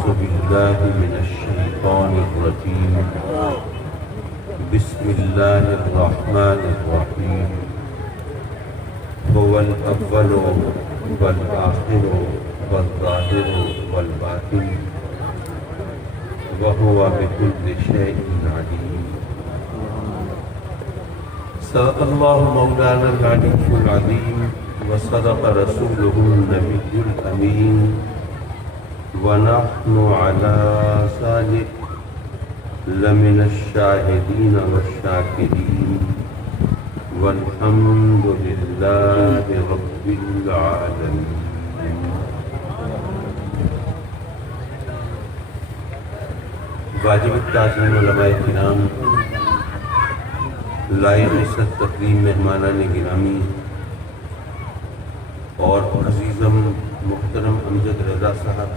أعوذ بالله من الشيطان الرجيم بسم الله الرحمن الرحيم هو الأول والآخر والظاهر والباطن وهو بكل شيء عليم صدق الله مولانا العلي العظيم وصدق رسوله النبي الأمين ونحن على ذلك لمن الشاهدين والشاكرين والحمد لله رب العالمين. واجب التعظیم علماء کرام، لائق عزت تکریم مہمانان گرامی اور عزیزم محترم امجد رضا صاحب،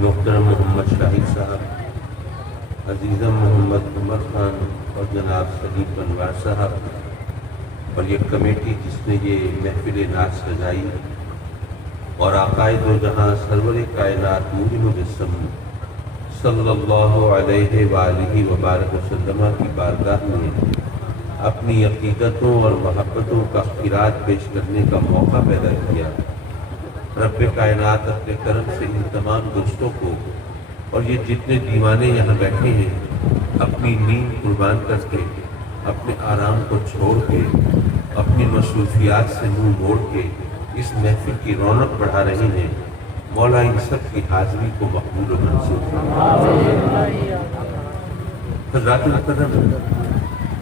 محترم محمد شاہد صاحب، عزیزم محمد عمر خان اور جناب سلیم انوار صاحب اور یہ کمیٹی جس نے یہ محفل نعت سجائی، اور عقائد و جہاں سرور کائنات نور مجسم صلی اللہ علیہ وآلہ وبارک وسلم کی بارگاہ میں اپنی عقیدتوں اور محبتوں کا خیرات پیش کرنے کا موقع پیدا کیا. رب کائنات اپنے کرم سے ان تمام دوستوں کو اور یہ جتنے دیوانے یہاں بیٹھے ہیں اپنی نیند قربان کر کے، اپنے آرام کو چھوڑ کے، اپنی مصروفیات سے منہ موڑ کے اس محفل کی رونق بڑھا رہے ہیں، مولا ان سب کی حاضری کو مقبول و منظور فرمائے. حضرات محترم،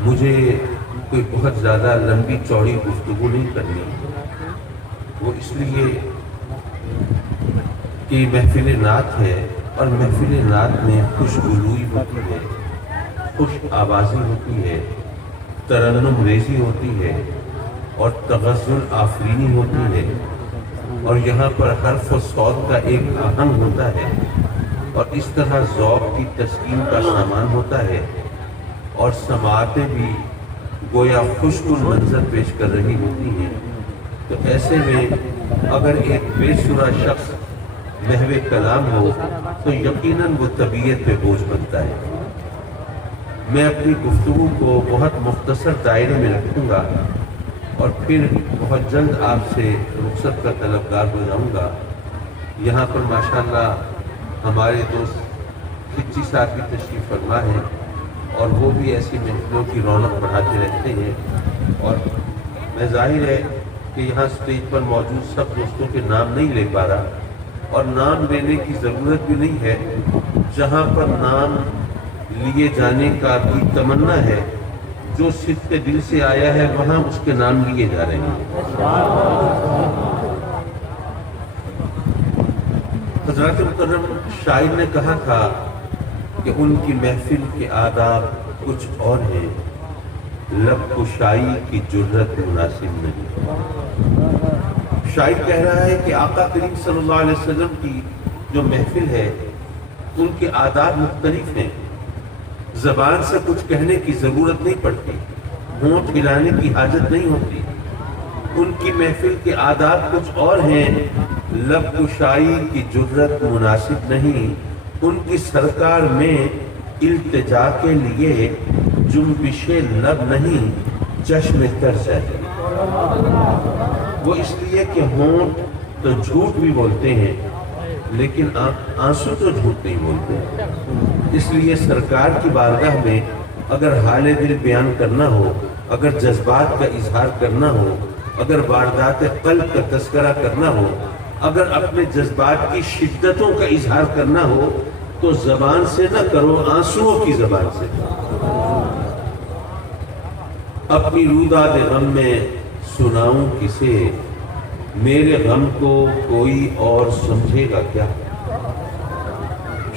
مجھے کوئی بہت زیادہ لمبی چوڑی گفتگو نہیں کرنی، وہ اس لیے کہ محفل نعت ہے اور محفل نعت میں خوش گلوئی ہوتی ہے، خوش آوازی ہوتی ہے، ترنم ریزی ہوتی ہے اور تغزل آفرینی ہوتی ہے، اور یہاں پر حرف و صوت کا ایک آہنگ ہوتا ہے، اور اس طرح ذوق کی تسکین کا سامان ہوتا ہے، اور سماعتیں بھی گویا خشک المنظر پیش کر رہی ہوتی ہیں. تو ایسے میں اگر ایک بے سرا شخص محو کلام ہو تو یقیناً وہ طبیعت پہ بوجھ بنتا ہے. میں اپنی گفتگو کو بہت مختصر دائرے میں رکھوں گا اور پھر بہت جلد آپ سے رخصت کا طلبگار ہو جاؤں گا. یہاں پر ماشاءاللہ ہمارے دوست کھچی صاحب بھی تشریف فرما ہے اور وہ بھی ایسی محفلوں کی رونق بڑھاتے رہتے ہیں، اور میں ظاہر ہے کہ یہاں سٹیج پر موجود سب دوستوں کے نام نہیں لے پا رہا، اور نام لینے کی ضرورت بھی نہیں ہے. جہاں پر نام لیے جانے کا کوئی تمنا ہے، جو صدق کے دل سے آیا ہے وہاں اس کے نام لیے جا رہے ہیں. حضرات محترم، شاعر نے کہا تھا کہ ان کی محفل کے آداب کچھ اور ہیں، لب کشائی کی جرت مناسب نہیں. شاعر کہہ رہا ہے کہ آقا کریم صلی اللہ علیہ وسلم کی جو محفل ہے ان کے آداب مختلف ہیں. زبان سے کچھ کہنے کی ضرورت نہیں پڑتی، ہونٹ ہلانے کی حاجت نہیں ہوتی. ان کی محفل کے آداب کچھ اور ہیں، لب کشائی کی جرت مناسب نہیں. ان کی سرکار میں التجا کے لیے جنبش لب نہیں، چشم تر ہے. وہ اس لیے کہ ہونٹ تو جھوٹ بھی بولتے ہیں لیکن آنسو تو جھوٹ نہیں بولتے. اس لیے سرکار کی بارگاہ میں اگر حال دل بیان کرنا ہو، اگر جذبات کا اظہار کرنا ہو، اگر واردات قلب کا تذکرہ کرنا ہو، اگر اپنے جذبات کی شدتوں کا اظہار کرنا ہو تو زبان سے نہ کرو، آنسوؤں کی زبان سے. اپنی روداد غم میں سناؤں کسے، میرے غم کو کوئی اور سمجھے گا کیا.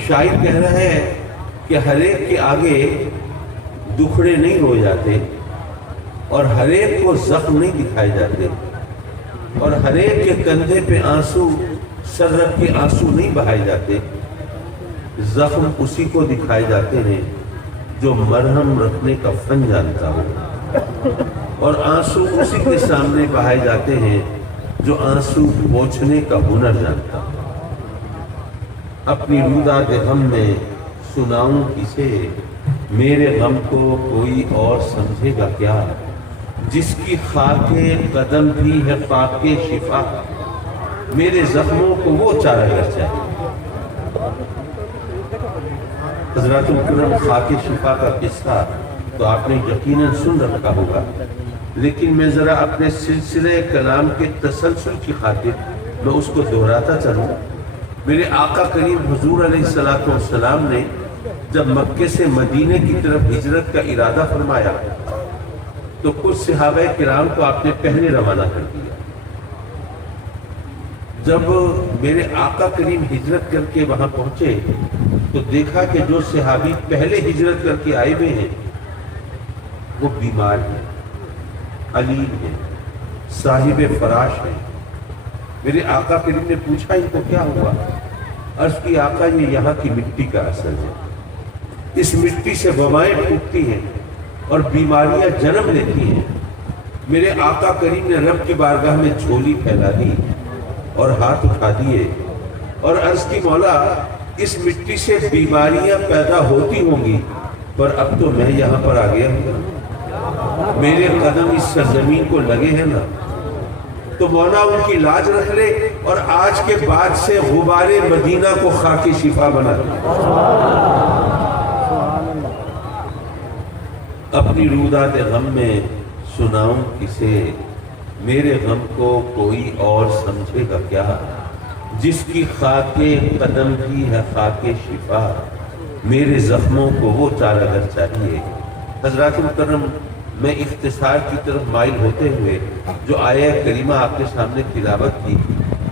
شاعر کہہ رہا ہے کہ ہر ایک کے آگے دکھڑے نہیں ہو جاتے، اور ہر ایک کو زخم نہیں دکھائے جاتے، اور ہر ایک کے کندھے پہ آنسو سر رکھ کے آنسو نہیں بہائے جاتے. زخم اسی کو دکھائے جاتے ہیں جو مرہم رکھنے کا فن جانتا ہو، اور آنسو اسی کے سامنے بہائے جاتے ہیں جو آنسو پوچھنے کا ہنر جانتا ہو. اپنی روداد غم میں سناؤں کسے، میرے غم کو کوئی اور سمجھے گا کیا، جس کی خاک قدم بھی ہے خاک شفا، میرے زخموں کو وہ چارہ گر چاہیے۔ حضرات الکرام، خاک شفا کا قصہ تو آپ نے یقیناً سن رکھا ہوگا، لیکن میں ذرا اپنے سلسلہ کلام کے تسلسل کی خاطر میں اس کو دہراتا چلوں۔ میرے آقا کریم حضور علیہ السلام نے جب مکے سے مدینے کی طرف ہجرت کا ارادہ فرمایا تو کچھ صحابہ کرام کو آپ نے پہلے روانہ کر دیا۔ جب میرے آقا کریم ہجرت کر کے وہاں پہنچے تو دیکھا کہ جو صحابی پہلے ہجرت کر کے آئے ہوئے ہیں وہ بیمار ہیں، علیم ہیں، صاحب فراش ہیں۔ میرے آقا کریم نے پوچھا ان کو کیا ہوا؟ عرض کی آقا یہ یہاں کی مٹی کا اثر ہے، اس مٹی سے وبائیں پھوٹتی ہیں اور بیماریاں جنم لیتی ہیں۔ میرے آقا کریم نے رب کی بارگاہ میں جھولی پھیلا دی اور ہاتھ اٹھا دیے اور عرض کی مولا اس مٹی سے بیماریاں پیدا ہوتی ہوں گی، پر اب تو میں یہاں پر آ گیا ہوں، میرے قدم اس سرزمین کو لگے ہیں نا، تو مولا ان کی لاج رکھ لے اور آج کے بعد سے غبار مدینہ کو خاک شفا بنا دے۔ اپنی روداد غم میں سناؤں کسے، میرے غم کو کوئی اور سمجھے گا کیا، جس کی خاک قدم بھی ہے خاک شفا، میرے زخموں کو وہ چارہ گر چاہیے۔ حضرات مکرم، میں اختصار کی طرف مائل ہوتے ہوئے جو آیہ کریمہ آپ کے سامنے تلاوت کی،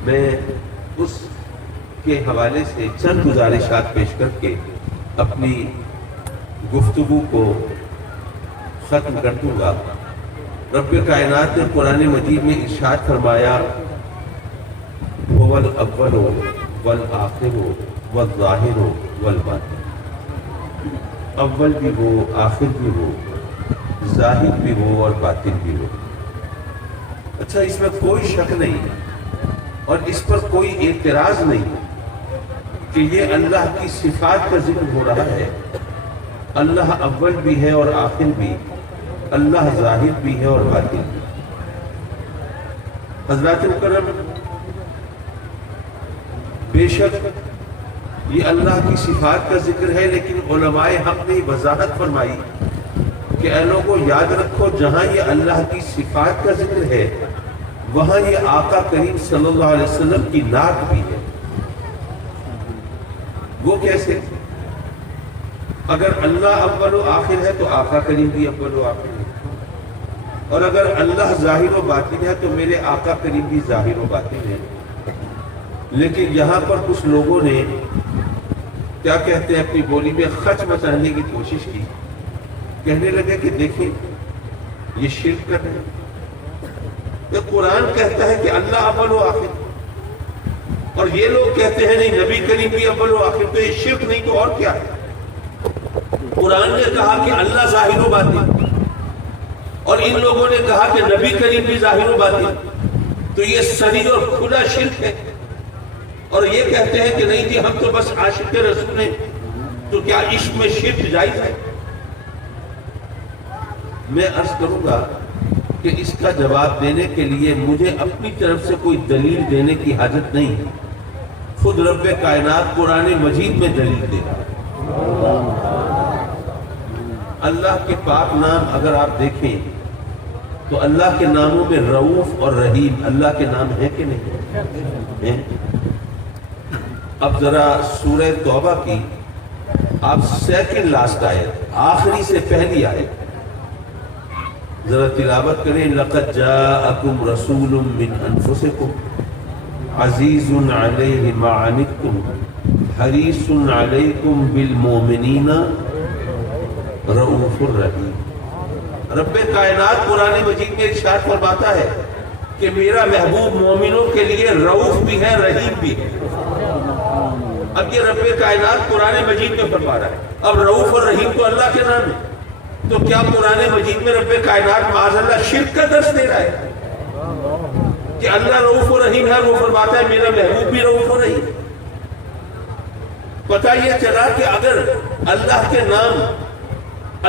میں اس کے حوالے سے چند گزارشات پیش کر کے اپنی گفتگو کو ختم کر دوں گا۔ رب کائنات نے قرآن مجید میں ارشاد فرمایا، هو الاول والآخر والظاہر والباطن، اول بھی ہو، آخر بھی ہو، ظاہر بھی ہو اور باطن بھی ہو۔ اچھا، اس میں کوئی شک نہیں اور اس پر کوئی اعتراض نہیں کہ یہ اللہ کی صفات کا ذکر ہو رہا ہے۔ اللہ اول بھی ہے اور آخر بھی، اللہ ظاہر بھی ہے اور باطن بھی۔ حضرات مکرم، بے شک یہ اللہ کی صفات کا ذکر ہے، لیکن علماء حق نے وضاحت فرمائی کہ اے لوگوں یاد رکھو، جہاں یہ اللہ کی صفات کا ذکر ہے وہاں یہ آقا کریم صلی اللہ علیہ وسلم کی نعت بھی ہے۔ وہ کیسے؟ اگر اللہ اول و آخر ہے تو آقا کریم بھی اول و آخر ہے، اور اگر اللہ ظاہر و باطن ہے تو میرے آقا کریم بھی ظاہر و باطن ہے۔ لیکن یہاں پر کچھ لوگوں نے کیا کہتے ہیں اپنی بولی میں خچ مچانے کی کوشش کی، کہنے لگے کہ دیکھیں یہ شرک کر رہے ہیں، یہ قرآن کہتا ہے کہ اللہ اول و آخر، اور یہ لوگ کہتے ہیں نہیں نبی کریم بھی اول و آخر، تو یہ شرک نہیں تو اور کیا ہے؟ قرآن نے کہا کہ اللہ ظاہر و باطن، اور ان لوگوں نے کہا کہ نبی کریم بھی ظاہر و باطن، تو یہ صریح اور کھلا شرک ہے۔ اور یہ کہتے ہیں کہ نہیں جی ہم تو بس عاشق رسول ہیں، تو کیا عشق میں شرک جائز ہے؟ میں عرض کروں گا کہ اس کا جواب دینے کے لیے مجھے اپنی طرف سے کوئی دلیل دینے کی حاجت نہیں ہے، خود رب کائنات قرآن مجید میں دلیل دے رہا۔ اللہ کے پاک نام اگر آپ دیکھیں تو اللہ کے ناموں میں رؤوف اور رحیم اللہ کے نام ہیں کہ نہیں ہیں؟ اب ذرا سورہ توبہ کی آپ سیکنڈ لاسٹ آیت، آخری سے پہلی آیت ذرا تلاوت کریں۔ لَقَدْ جَاءَكُمْ رَسُولٌ مِّنْ أَنفُسِكُمْ عَزِيزٌ عَلَيْهِ مَا عَنِتُّمْ حَرِيصٌ عَلَيْكُمْ بِالْمُؤْمِنِينَ رؤوف الرحیم۔ رب کائنات قرآن مجید میں ارشاد فرماتا ہے کہ میرا محبوب مومنوں کے لیے رؤوف بھی ہے، رحیم بھی ہے۔ اب یہ رب کائنات قرآن مجید میں فرما رہا ہے، اب رؤوف اور رحیم تو اللہ کے نام ہے، تو کیا قرآن مجید میں رب کائنات معاذ اللہ شرک کا درس دے رہا ہے کہ اللہ رؤوف و رحیم ہے؟ وہ فرماتا ہے میرا محبوب بھی رؤوف و رحیم۔ پتہ یہ چلا کہ اگر اللہ کے نام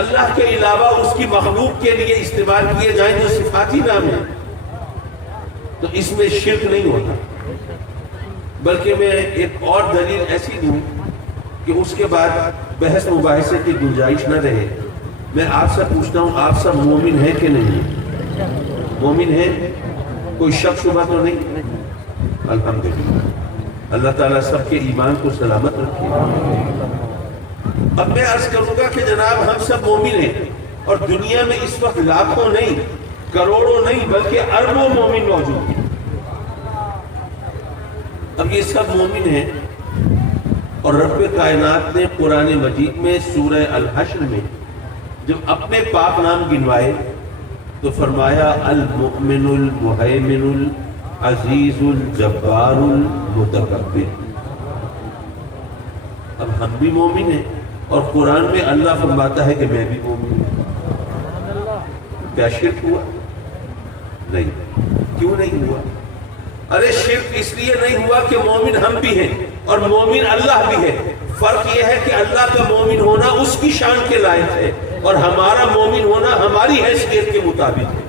اللہ کے علاوہ اس کی مخلوق کے لیے استعمال کیے جائیں جو صفاتی نام ہے تو اس میں شرک نہیں ہوتا. بلکہ میں ایک اور دلیل ایسی دوں کہ اس کے بعد بحث مباحثے کی گنجائش نہ رہے. میں آپ سے پوچھتا ہوں، آپ سب مومن ہیں کہ نہیں؟ مومن ہیں؟ کوئی شک شبہ تو نہیں؟ الحمدللہ، اللہ تعالیٰ سب کے ایمان کو سلامت رکھے. اب میں عرض کروں گا کہ جناب ہم سب مومن ہیں، اور دنیا میں اس وقت لاکھوں نہیں، کروڑوں نہیں، بلکہ اربوں مومن موجود ہیں. اب یہ سب مومن ہیں، اور رب کائنات نے قرآن مجید میں سورہ الحشر میں جب اپنے پاک نام گنوائے تو فرمایا المؤمن المہیمن العزیز الجبار المتکبر. اب ہم بھی مومن ہیں، اور قرآن میں اللہ فرماتا ہے کہ میں بھی مومن ہوں. کیا شرک ہوا؟ نہیں. کیوں نہیں ہوا؟ ارے شرک اس لیے نہیں ہوا کہ مومن ہم بھی ہیں اور مومن اللہ بھی ہے. فرق یہ ہے کہ اللہ کا مومن ہونا اس کی شان کے لائق ہے، اور ہمارا مومن ہونا ہماری حیثیت کے مطابق ہے.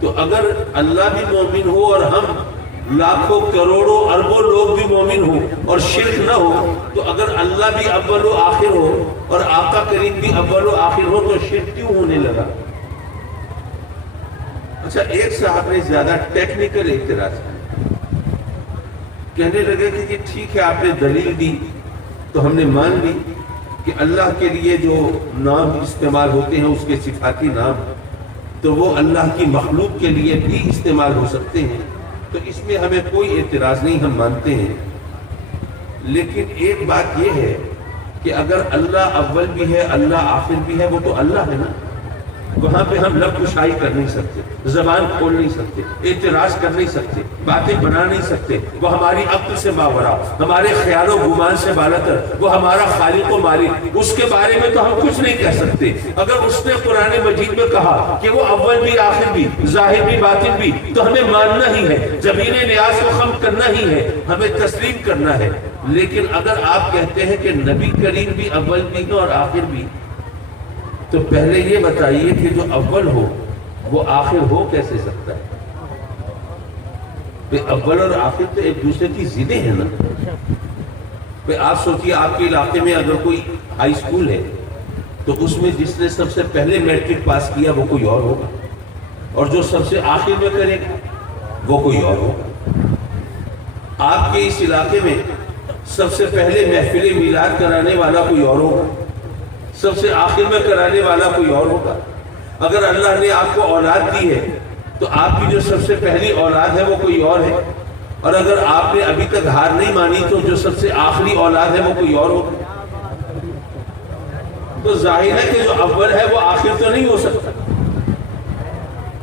تو اگر اللہ بھی مومن ہو اور ہم لاکھوں کروڑوں اربوں لوگ بھی مومن ہو اور شرک نہ ہو، تو اگر اللہ بھی اول و آخر ہو اور آقا کریم بھی اول و آخر ہو تو شرک کیوں ہونے لگا؟ اچھا، ایک صاحب نے زیادہ ٹیکنیکل اعتراض کیا، کہنے لگے کہ یہ ٹھیک ہے آپ نے دلیل دی تو ہم نے مان لی کہ اللہ کے لیے جو نام استعمال ہوتے ہیں اس کے صفاتی نام، تو وہ اللہ کی مخلوق کے لیے بھی استعمال ہو سکتے ہیں، تو اس میں ہمیں کوئی اعتراض نہیں، ہم مانتے ہیں. لیکن ایک بات یہ ہے کہ اگر اللہ اول بھی ہے اللہ آخر بھی ہے، وہ تو اللہ ہے نا. وہاں پہ ہم لب کشائی کر نہیں سکتے، زبان کھول نہیں سکتے، اعتراض کر نہیں سکتے، باتیں بنا نہیں سکتے. وہ ہماری عقل سے ماورا، ہمارے خیال و گمان سے بالاتر، وہ ہمارا خالق و مالک، اس کے بارے میں تو ہم کچھ نہیں کہہ سکتے. اگر اس نے قرآن مجید میں کہا کہ وہ اول بھی آخر بھی ظاہر بھی باطن بھی، تو ہمیں ماننا ہی ہے، زمین نیاز کو خم کرنا ہی ہے، ہمیں تسلیم کرنا ہے. لیکن اگر آپ کہتے ہیں کہ نبی کریم بھی اول بھی ہے اور آخر بھی، تو پہلے یہ بتائیے کہ جو اول ہو وہ آخر ہو کیسے سکتا ہے؟ اول اور آخر تو ایک دوسرے کی ضدیں ہیں نا. آپ سوچیے آپ کے علاقے میں اگر کوئی ہائی اسکول ہے تو اس میں جس نے سب سے پہلے میٹرک پاس کیا وہ کوئی اور ہوگا، اور جو سب سے آخر میں کرے گا وہ کوئی اور ہوگا. آپ کے اس علاقے میں سب سے پہلے محفل میلاد کرانے والا کوئی اور ہوگا، سب سے آخر میں کرانے والا کوئی اور ہوگا. اگر اللہ نے آپ کو اولاد دی ہے تو آپ کی جو سب سے پہلی اولاد ہے وہ کوئی اور ہے، اور اگر آپ نے ابھی تک ہار نہیں مانی تو جو سب سے آخری اولاد ہے وہ کوئی اور ہوگا. تو ظاہر ہے کہ جو اول ہے وہ آخر تو نہیں ہو سکتا.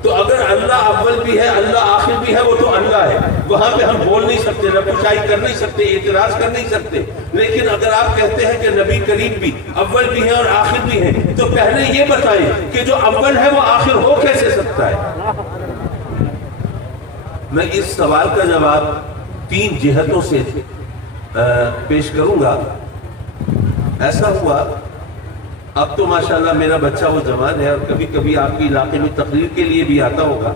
تو اگر اللہ اول بھی ہے اللہ آخر بھی ہے وہ تو اللہ ہے، وہاں پہ ہم بول نہیں سکتے، نپوچائی کر نہیں سکتے، اعتراض کر نہیں سکتے. لیکن اگر آپ کہتے ہیں کہ نبی کریم بھی اول بھی ہے اور آخر بھی ہے، تو پہلے یہ بتائیں کہ جو اول ہے وہ آخر ہو کیسے سکتا ہے؟ میں اس سوال کا جواب 3 جہتوں سے پیش کروں گا. ایسا ہوا، اب تو ماشاءاللہ میرا بچہ وہ جوان ہے اور کبھی کبھی آپ کے علاقے میں تقریر کے لیے بھی آتا ہوگا،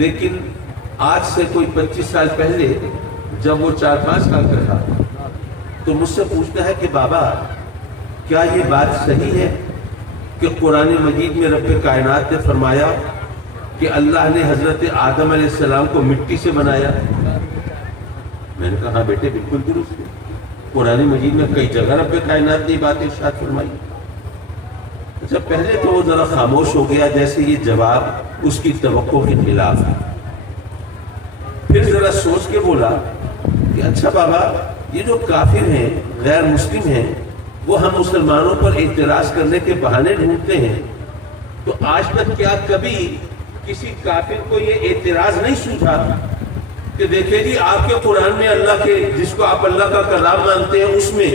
لیکن آج سے کوئی 25 سال پہلے جب وہ 4-5 سال کا تھا تو مجھ سے پوچھتا ہے کہ بابا کیا یہ بات صحیح ہے کہ قرآن مجید میں رب کائنات نے فرمایا کہ اللہ نے حضرت آدم علیہ السلام کو مٹی سے بنایا؟ میں نے کہا ہاں بیٹے بالکل درست ہے، قرآن مجید میں کئی جگہ رب کائنات نے بات ارشاد فرمائی. اچھا، پہلے تو وہ ذرا خاموش ہو گیا جیسے یہ جواب اس کی توقع کے خلاف ہے. پھر ذرا سوچ کے بولا کہ اچھا بابا، یہ جو کافر ہیں غیر مسلم ہیں وہ ہم مسلمانوں پر اعتراض کرنے کے بہانے ڈھونڈتے ہیں، تو آج تک کیا کبھی کسی کافر کو یہ اعتراض نہیں سوچا کہ دیکھیں جی آپ کے قرآن میں اللہ کے جس کو آپ اللہ کا کلام مانتے ہیں اس میں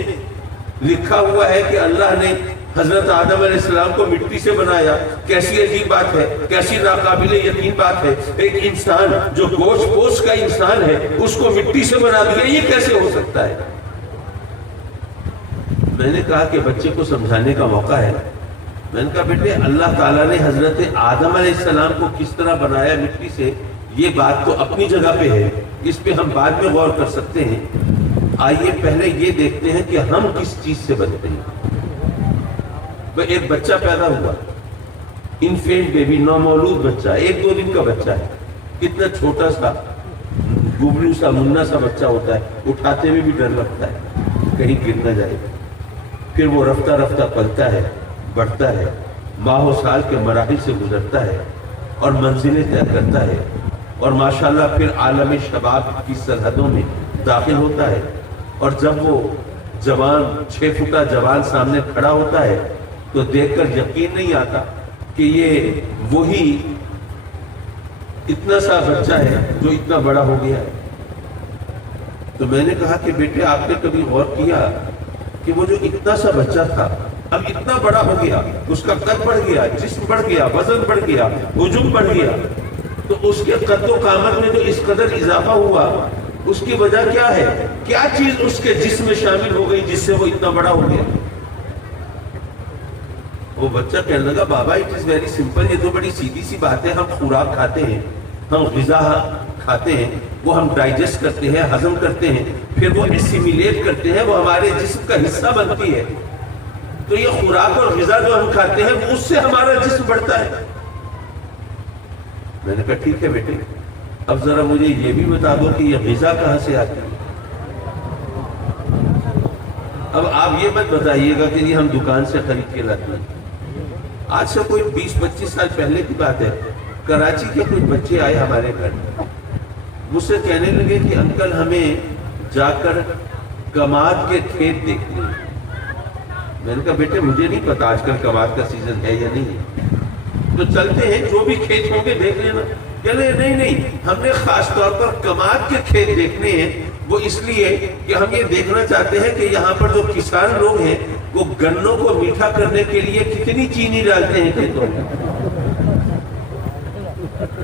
لکھا ہوا ہے کہ اللہ نے حضرت آدم علیہ السلام کو مٹی سے بنایا؟ کیسی عجیب بات ہے، کیسی ناقابل یقین بات ہے. ایک انسان جو گوشت پوش کا انسان ہے اس کو مٹی سے بنا دیا، یہ کیسے ہو سکتا ہے؟ میں نے کہا کہ بچے کو سمجھانے کا موقع ہے. میں نے کہا بیٹے اللہ تعالیٰ نے حضرت آدم علیہ السلام کو کس طرح بنایا مٹی سے، یہ بات تو اپنی جگہ پہ ہے، اس پہ ہم بعد میں غور کر سکتے ہیں. آئیے پہلے یہ دیکھتے ہیں کہ ہم کس چیز سے بنتے ہیں. ایک بچہ پیدا ہوا، انفینٹ بیبی، نومولود بچہ، 1-2 دن کا بچہ ہے، کتنا چھوٹا سا گبرو سا منا سا بچہ ہوتا ہے، اٹھاتے ہوئے بھی ڈر لگتا ہے کہیں گر نہ جائے. پھر وہ رفتہ رفتہ پلتا ہے، بڑھتا ہے، ماہ و سال کے مراحل سے گزرتا ہے اور منزلیں طے کرتا ہے، اور ماشاءاللہ پھر عالم شباب کی سرحدوں میں داخل ہوتا ہے. اور جب وہ جوان 6 فٹا جوان سامنے کھڑا ہوتا ہے تو دیکھ کر یقین نہیں آتا کہ یہ وہی اتنا سا بچہ ہے جو اتنا بڑا ہو گیا ہے. تو میں نے کہا کہ بیٹے آپ نے کبھی غور کیا کہ وہ جو اتنا سا بچہ تھا اب اتنا بڑا ہو گیا، اس کا قد بڑھ گیا، جسم بڑھ گیا، وزن بڑھ گیا، حجم بڑھ گیا، تو اس کے قد و قامت میں جو اس قدر اضافہ ہوا اس کی وجہ کیا ہے؟ کیا چیز اس کے جسم میں شامل ہو گئی جس سے وہ اتنا بڑا ہو گیا؟ وہ بچہ کہنے لگا بابا اٹ از ویری سمپل، یہ تو بڑی سیدھی سی بات ہے. ہم خوراک کھاتے ہیں، ہم غذا کھاتے ہیں، وہ ہم ڈائجسٹ کرتے ہیں، ہضم کرتے ہیں، پھر وہ اسیمیلیٹ کرتے ہیں، وہ ہمارے جسم کا حصہ بنتی ہے. تو یہ خوراک اور غذا جو ہم کھاتے ہیں اس سے ہمارا جسم بڑھتا ہے. میں نے کہا ٹھیک ہے بیٹے، اب ذرا مجھے یہ بھی بتا دو کہ یہ غذا کہاں سے آتی ہے. اب آپ یہ مت بتائیے گا کہ یہ ہم دکان سے خرید کے لاتے ہیں. آج سے کوئی 20-25 سال پہلے کی بات ہے، کراچی کے کچھ بچے آئے ہمارے گھر، مجھ سے کہنے لگے کہ انکل ہمیں جا کر کماد کے کھیت دیکھتے ہیں. میں نے کہا بیٹے مجھے نہیں پتا آج کل کماد کا سیزن ہے یا نہیں ہے، تو چلتے ہیں جو بھی کھیت ہوں گے دیکھ لینا. کہہ رہے نہیں ہم نے خاص طور پر کماد کے کھیت دیکھنے ہیں، وہ اس لیے کہ ہم یہ دیکھنا چاہتے ہیں کہ یہاں پر جو کسان لوگ ہیں وہ گنوں کو میٹھا کرنے کے لیے کتنی چینی ڈالتے ہیں کھیتوں میں.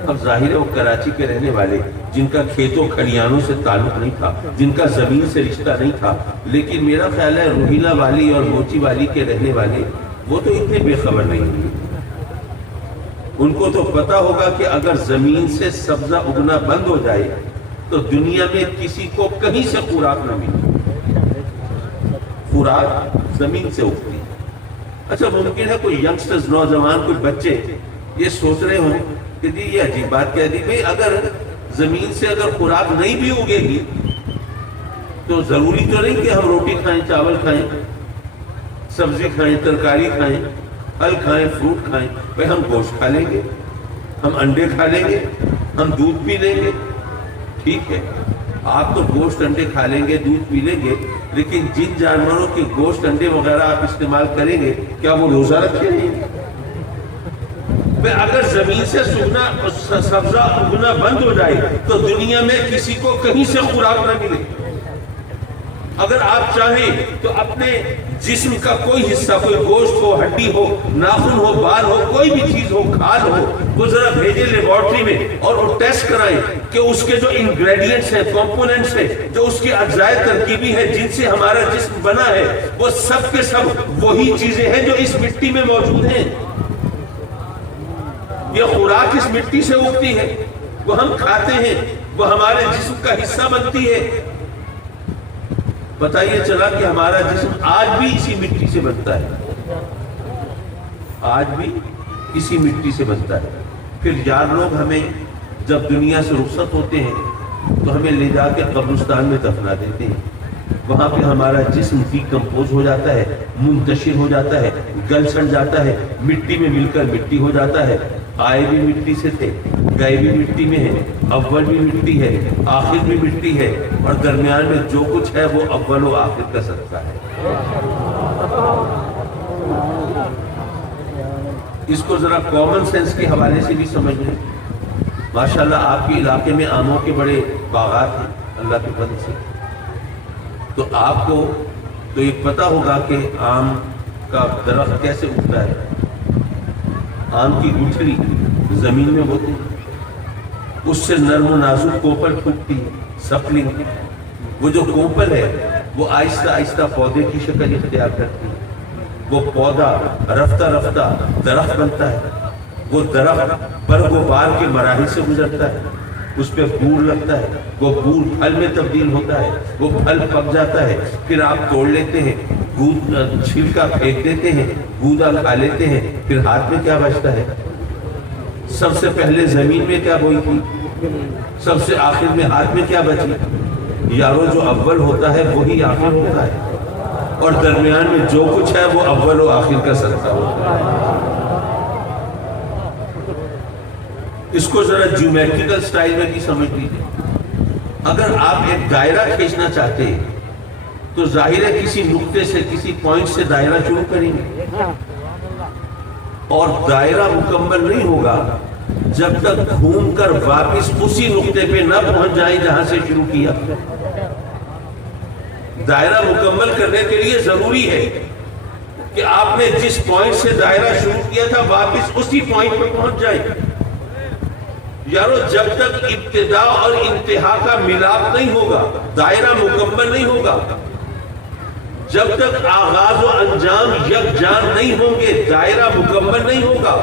اب ظاہر ہے وہ کراچی کے رہنے والے جن کا کھیتوں کھلیانوں سے تعلق نہیں تھا، جن کا زمین سے رشتہ نہیں تھا، لیکن میرا خیال ہے روہیلا والی اور موچی والی کے رہنے والے وہ تو اتنے بے خبر نہیں ہوئے. ان کو تو پتا ہوگا کہ اگر زمین سے سبزہ اگنا بند ہو جائے تو دنیا میں کسی کو کہیں سے خوراک نہ ملے. خوراک زمین سے اگتی ہے. اچھا ممکن ہے کوئی ینگسٹرز، نوجوان، کوئی بچے یہ سوچ رہے ہوں کہ جی یہ عجیب بات کہہ دی بھئی، اگر زمین سے اگر خوراک نہیں بھی اگے گی تو ضروری تو نہیں کہ ہم روٹی کھائیں، چاول کھائیں، سبزی کھائیں، ترکاری کھائیں، پھل کھائیں، فروٹ کھائیں. بھئی ہم گوشت کھا لیں گے، ہم انڈے کھا لیں گے، ہم دودھ پی لیں گے. ٹھیک ہے آپ تو گوشت انڈے کھا لیں گے، دودھ پی لیں گے، لیکن جن جانوروں کے گوشت انڈے وغیرہ آپ استعمال کریں گے کیا وہ روزہ رکھیں گے؟ اگر زمین سے سبزہ اگنا بند ہو جائے تو دنیا میں کسی کو کہیں سے خوراک نہ ملے. اگر آپ چاہیں تو اپنے جسم کا کوئی حصہ، کوئی گوشت ہو، ہڈی ہو، ناخن ہو، بال ہو، کوئی بھی چیز ہو، کھال ہو، وہ ذرا بھیجے لیبارٹری میں اور وہ ٹیسٹ کرائیں کہ اس کے جو انگریڈینٹس ہیں، کمپوننٹس ہیں، جو اس کی اجزائے ترکیبی ہیں جن سے ہمارا جسم بنا ہے، وہ سب کے سب وہی چیزیں ہیں جو اس مٹی میں موجود ہیں. یہ خوراک اس مٹی سے اگتی ہے، وہ ہم کھاتے ہیں، وہ ہمارے جسم کا حصہ بنتی ہے. بتائیے چلا کہ ہمارا جسم آج بھی اسی مٹی سے بنتا ہے، آج بھی اسی مٹی سے بنتا ہے. پھر یار لوگ ہمیں جب دنیا سے رخصت ہوتے ہیں تو ہمیں لے جا کے قبرستان میں دفنا دیتے ہیں. وہاں پہ ہمارا جسم ڈیکمپوز ہو جاتا ہے، منتشر ہو جاتا ہے، گل سڑ جاتا ہے، مٹی میں مل کر مٹی ہو جاتا ہے. آئے بھی مٹی سے تھے، گئے بھی مٹی میں ہے، اول بھی مٹی ہے، آخر بھی مٹی ہے، اور درمیان میں جو کچھ ہے وہ اول و آخر کا صدقہ ہے. اس کو ذرا کامن سینس کے حوالے سے بھی سمجھ لیں. ماشاءاللہ آپ کے علاقے میں آموں کے بڑے باغات ہیں اللہ کے فضل سے، تو آپ کو تو یہ پتہ ہوگا کہ آم کا درخت کیسے اگتا ہے. آم کی گٹھلی زمین میں ہوتی ہے، اس سے نرم و نازک کوپل پھوٹتی ہے، سپلنگ. وہ جو کوپل ہے وہ آہستہ آہستہ پودے کی شکل اختیار کرتی ہے، وہ پودا رفتہ رفتہ درخت بنتا ہے، وہ درخت برگ و بار کے مراحل سے گزرتا ہے، اس پہ پھول لگتا ہے، وہ پھول پھل میں تبدیل ہوتا ہے، وہ پھل پک جاتا ہے، پھر آپ توڑ لیتے ہیں، چھلکا پھینک دیتے ہیں، گودا کھا لیتے ہیں، پھر ہاتھ میں کیا بچتا ہے؟ سب سے پہلے زمین میں کیا بوئی تھی، سب سے آخر میں ہاتھ میں کیا بچی؟ یارو جو اول ہوتا ہے وہی آخر ہوتا ہے، اور درمیان میں جو کچھ ہے وہ اول و آخر کا صدقہ ہوتا ہے۔ اس کو ذرا جیومیٹریکل سٹائل میں بھی سمجھ لیجیے۔ اگر آپ ایک دائرہ کھینچنا چاہتے ہیں تو ظاہر ہے کسی نقطے سے، کسی پوائنٹ سے دائرہ شروع کریں گے، اور دائرہ مکمل نہیں ہوگا جب تک گھوم کر واپس اسی نقطے پہ نہ پہنچ جائیں جہاں سے شروع کیا۔ دائرہ مکمل کرنے کے لیے ضروری ہے کہ آپ نے جس پوائنٹ سے دائرہ شروع کیا تھا واپس اسی پوائنٹ پہ پہنچ جائیں۔ یارو جب تک ابتدا اور انتہا کا ملاپ نہیں ہوگا دائرہ مکمل نہیں ہوگا، جب تک آغاز و انجام یکجان نہیں ہوں گے دائرہ مکمل نہیں ہوگا،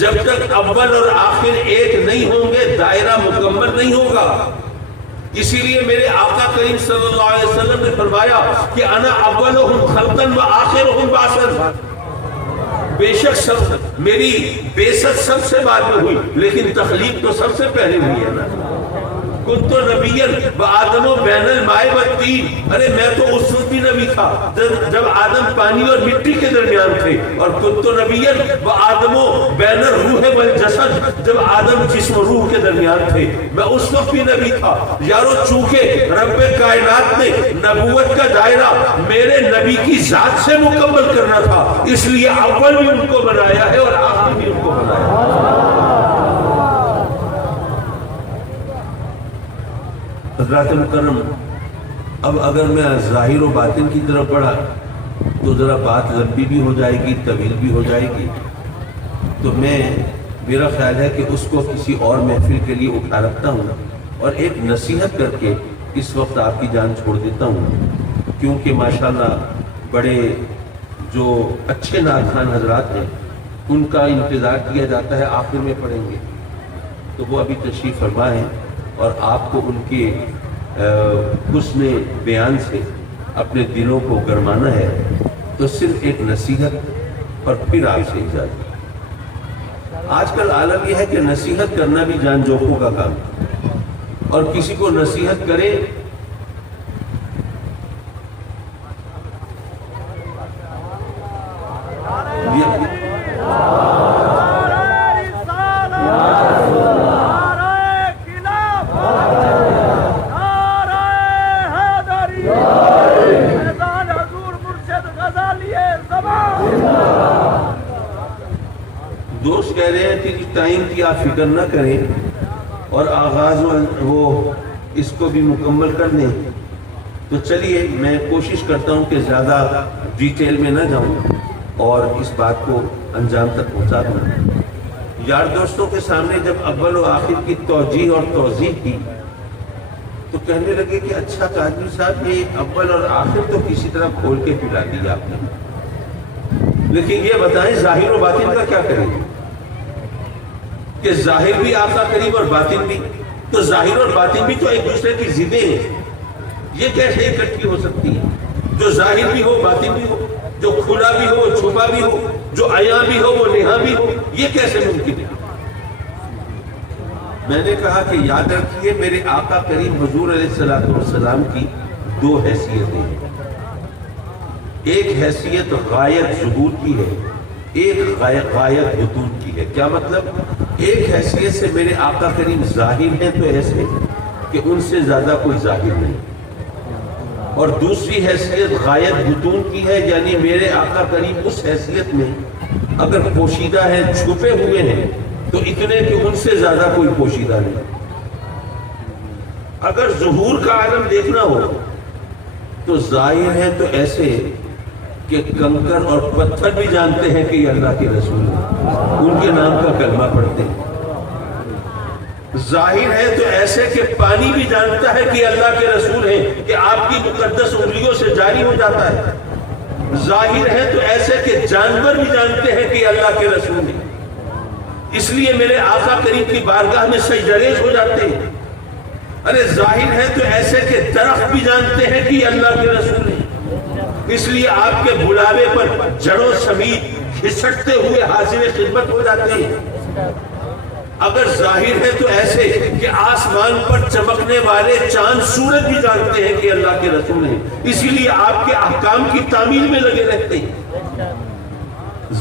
جب تک اول اور آخر ایک نہیں ہوں گے دائرہ مکمل نہیں ہوگا۔ اسی لیے میرے آقا کریم صلی اللہ علیہ وسلم نے فرمایا کہ انا اولہم خلقا و آخرہم بعثا، بے شک میری بعثت سب سے بعد میں ہوئی لیکن تخلیق تو سب سے پہلے ہوئی ہے نا۔ کنت نبیا وآدم بین الماء والطین، ارے میں تو اس وقت بھی نبی تھا جب آدم پانی اور مٹی کے درمیان تھے، اور کنت نبیا وآدم بین الروح والجسد، جب آدم جسم و روح کے درمیان تھے میں اس وقت بھی نبی تھا۔ یارو چونکہ رب کائنات نے نبوت کا دائرہ میرے نبی کی ذات سے مکمل کرنا تھا، اس لیے اول بھی ان کو بنایا ہے اور آخر بھی ان کو بنایا ہے۔ حضرات مکرم، اب اگر میں ظاہر و باطن کی طرف بڑھا تو ذرا بات لمبی بھی ہو جائے گی، طویل بھی ہو جائے گی، تو میرا خیال ہے کہ اس کو کسی اور محفل کے لیے اٹھا رکھتا ہوں اور ایک نصیحت کر کے اس وقت آپ کی جان چھوڑ دیتا ہوں، کیونکہ ماشاءاللہ بڑے جو اچھے نعت خوان حضرات ہیں ان کا انتظار کیا جاتا ہے، آخر میں پڑھیں گے، تو وہ ابھی تشریف فرما ہے اور آپ کو ان کے حسن بیان سے اپنے دلوں کو گرمانا ہے، تو صرف ایک نصیحت اور پھر آپ سے اجازت۔ آج کل عالم یہ ہے کہ نصیحت کرنا بھی جان جوکھوں کا کام ہے، اور کسی کو نصیحت کرے دوست کہہ رہے ہیں کہ ٹائم کی آپ فکر نہ کریں اور آغاز وہ اس کو بھی مکمل کر دیں، تو چلیے میں کوشش کرتا ہوں کہ زیادہ ڈیٹیل میں نہ جاؤں اور اس بات کو انجام تک پہنچا دوں۔ یار دوستوں کے سامنے جب اول و آخر کی توجیہ اور توضیح کی تو کہنے لگے کہ اچھا قادری صاحب یہ اول اور آخر تو کسی طرح کھول کے پلا دیا آپ نے، لیکن یہ بتائیں ظاہر و باطن کا کیا کریں گے؟ کہ ظاہر بھی آقا کریم اور باطن بھی، تو ظاہر اور باطن بھی تو ایک دوسرے کی ضدیں ہیں، یہ کیسے اکٹھی ہو سکتی ہے؟ جو ظاہر بھی ہو باطن بھی ہو، جو کھلا بھی ہو وہ چھپا بھی ہو، جو عیاں بھی ہو وہ نہاں بھی ہو، یہ کیسے ممکن ہے؟ میں نے کہا کہ یاد رکھیے میرے آقا کریم حضور علیہ السلام کی دو حیثیتیں ہیں، ایک حیثیت غایت ظہور کی ہے، ایک غایت بطون کی ہے۔ کیا مطلب؟ ایک حیثیت سے میرے آقا کریم ظاہر ہیں تو ایسے کہ ان سے زیادہ کوئی ظاہر نہیں، اور دوسری حیثیت غایت بطون کی ہے، یعنی میرے آقا کریم اس حیثیت میں اگر پوشیدہ ہیں، چھپے ہوئے ہیں تو اتنے کہ ان سے زیادہ کوئی پوشیدہ نہیں۔ اگر ظہور کا عالم دیکھنا ہو تو ظاہر ہے تو ایسے کہ کنکر اور پتھر بھی جانتے ہیں کہ یہ اللہ کے رسول ہیں، ان کے نام کا کلمہ پڑھتے ہیں۔ ظاہر ہے تو ایسے کہ پانی بھی جانتا ہے کہ اللہ کے رسول ہیں کہ آپ کی مقدس انگلیوں سے جاری ہو جاتا ہے. ظاہر ہے تو ایسے کہ جانور بھی جانتے ہیں کہ اللہ کے رسول ہیں، اس لیے میرے آقا کریم کی بارگاہ میں سجدریز ہو جاتے ہیں. ارے ظاہر ہے تو ایسے کہ درخت بھی جانتے ہیں کہ اللہ کے رسول ہیں، اس لیے آپ کے بلاوے پر جڑوں سمیت کھسٹتے ہوئے حاضر خدمت ہو جاتے ہیں. اگر ظاہر ہے تو ایسے کہ آسمان پر چمکنے والے چاند سورج بھی جانتے ہیں کہ اللہ کے رسول ہیں، اسی لیے آپ کے احکام کی تعمیل میں لگے رہتے ہیں.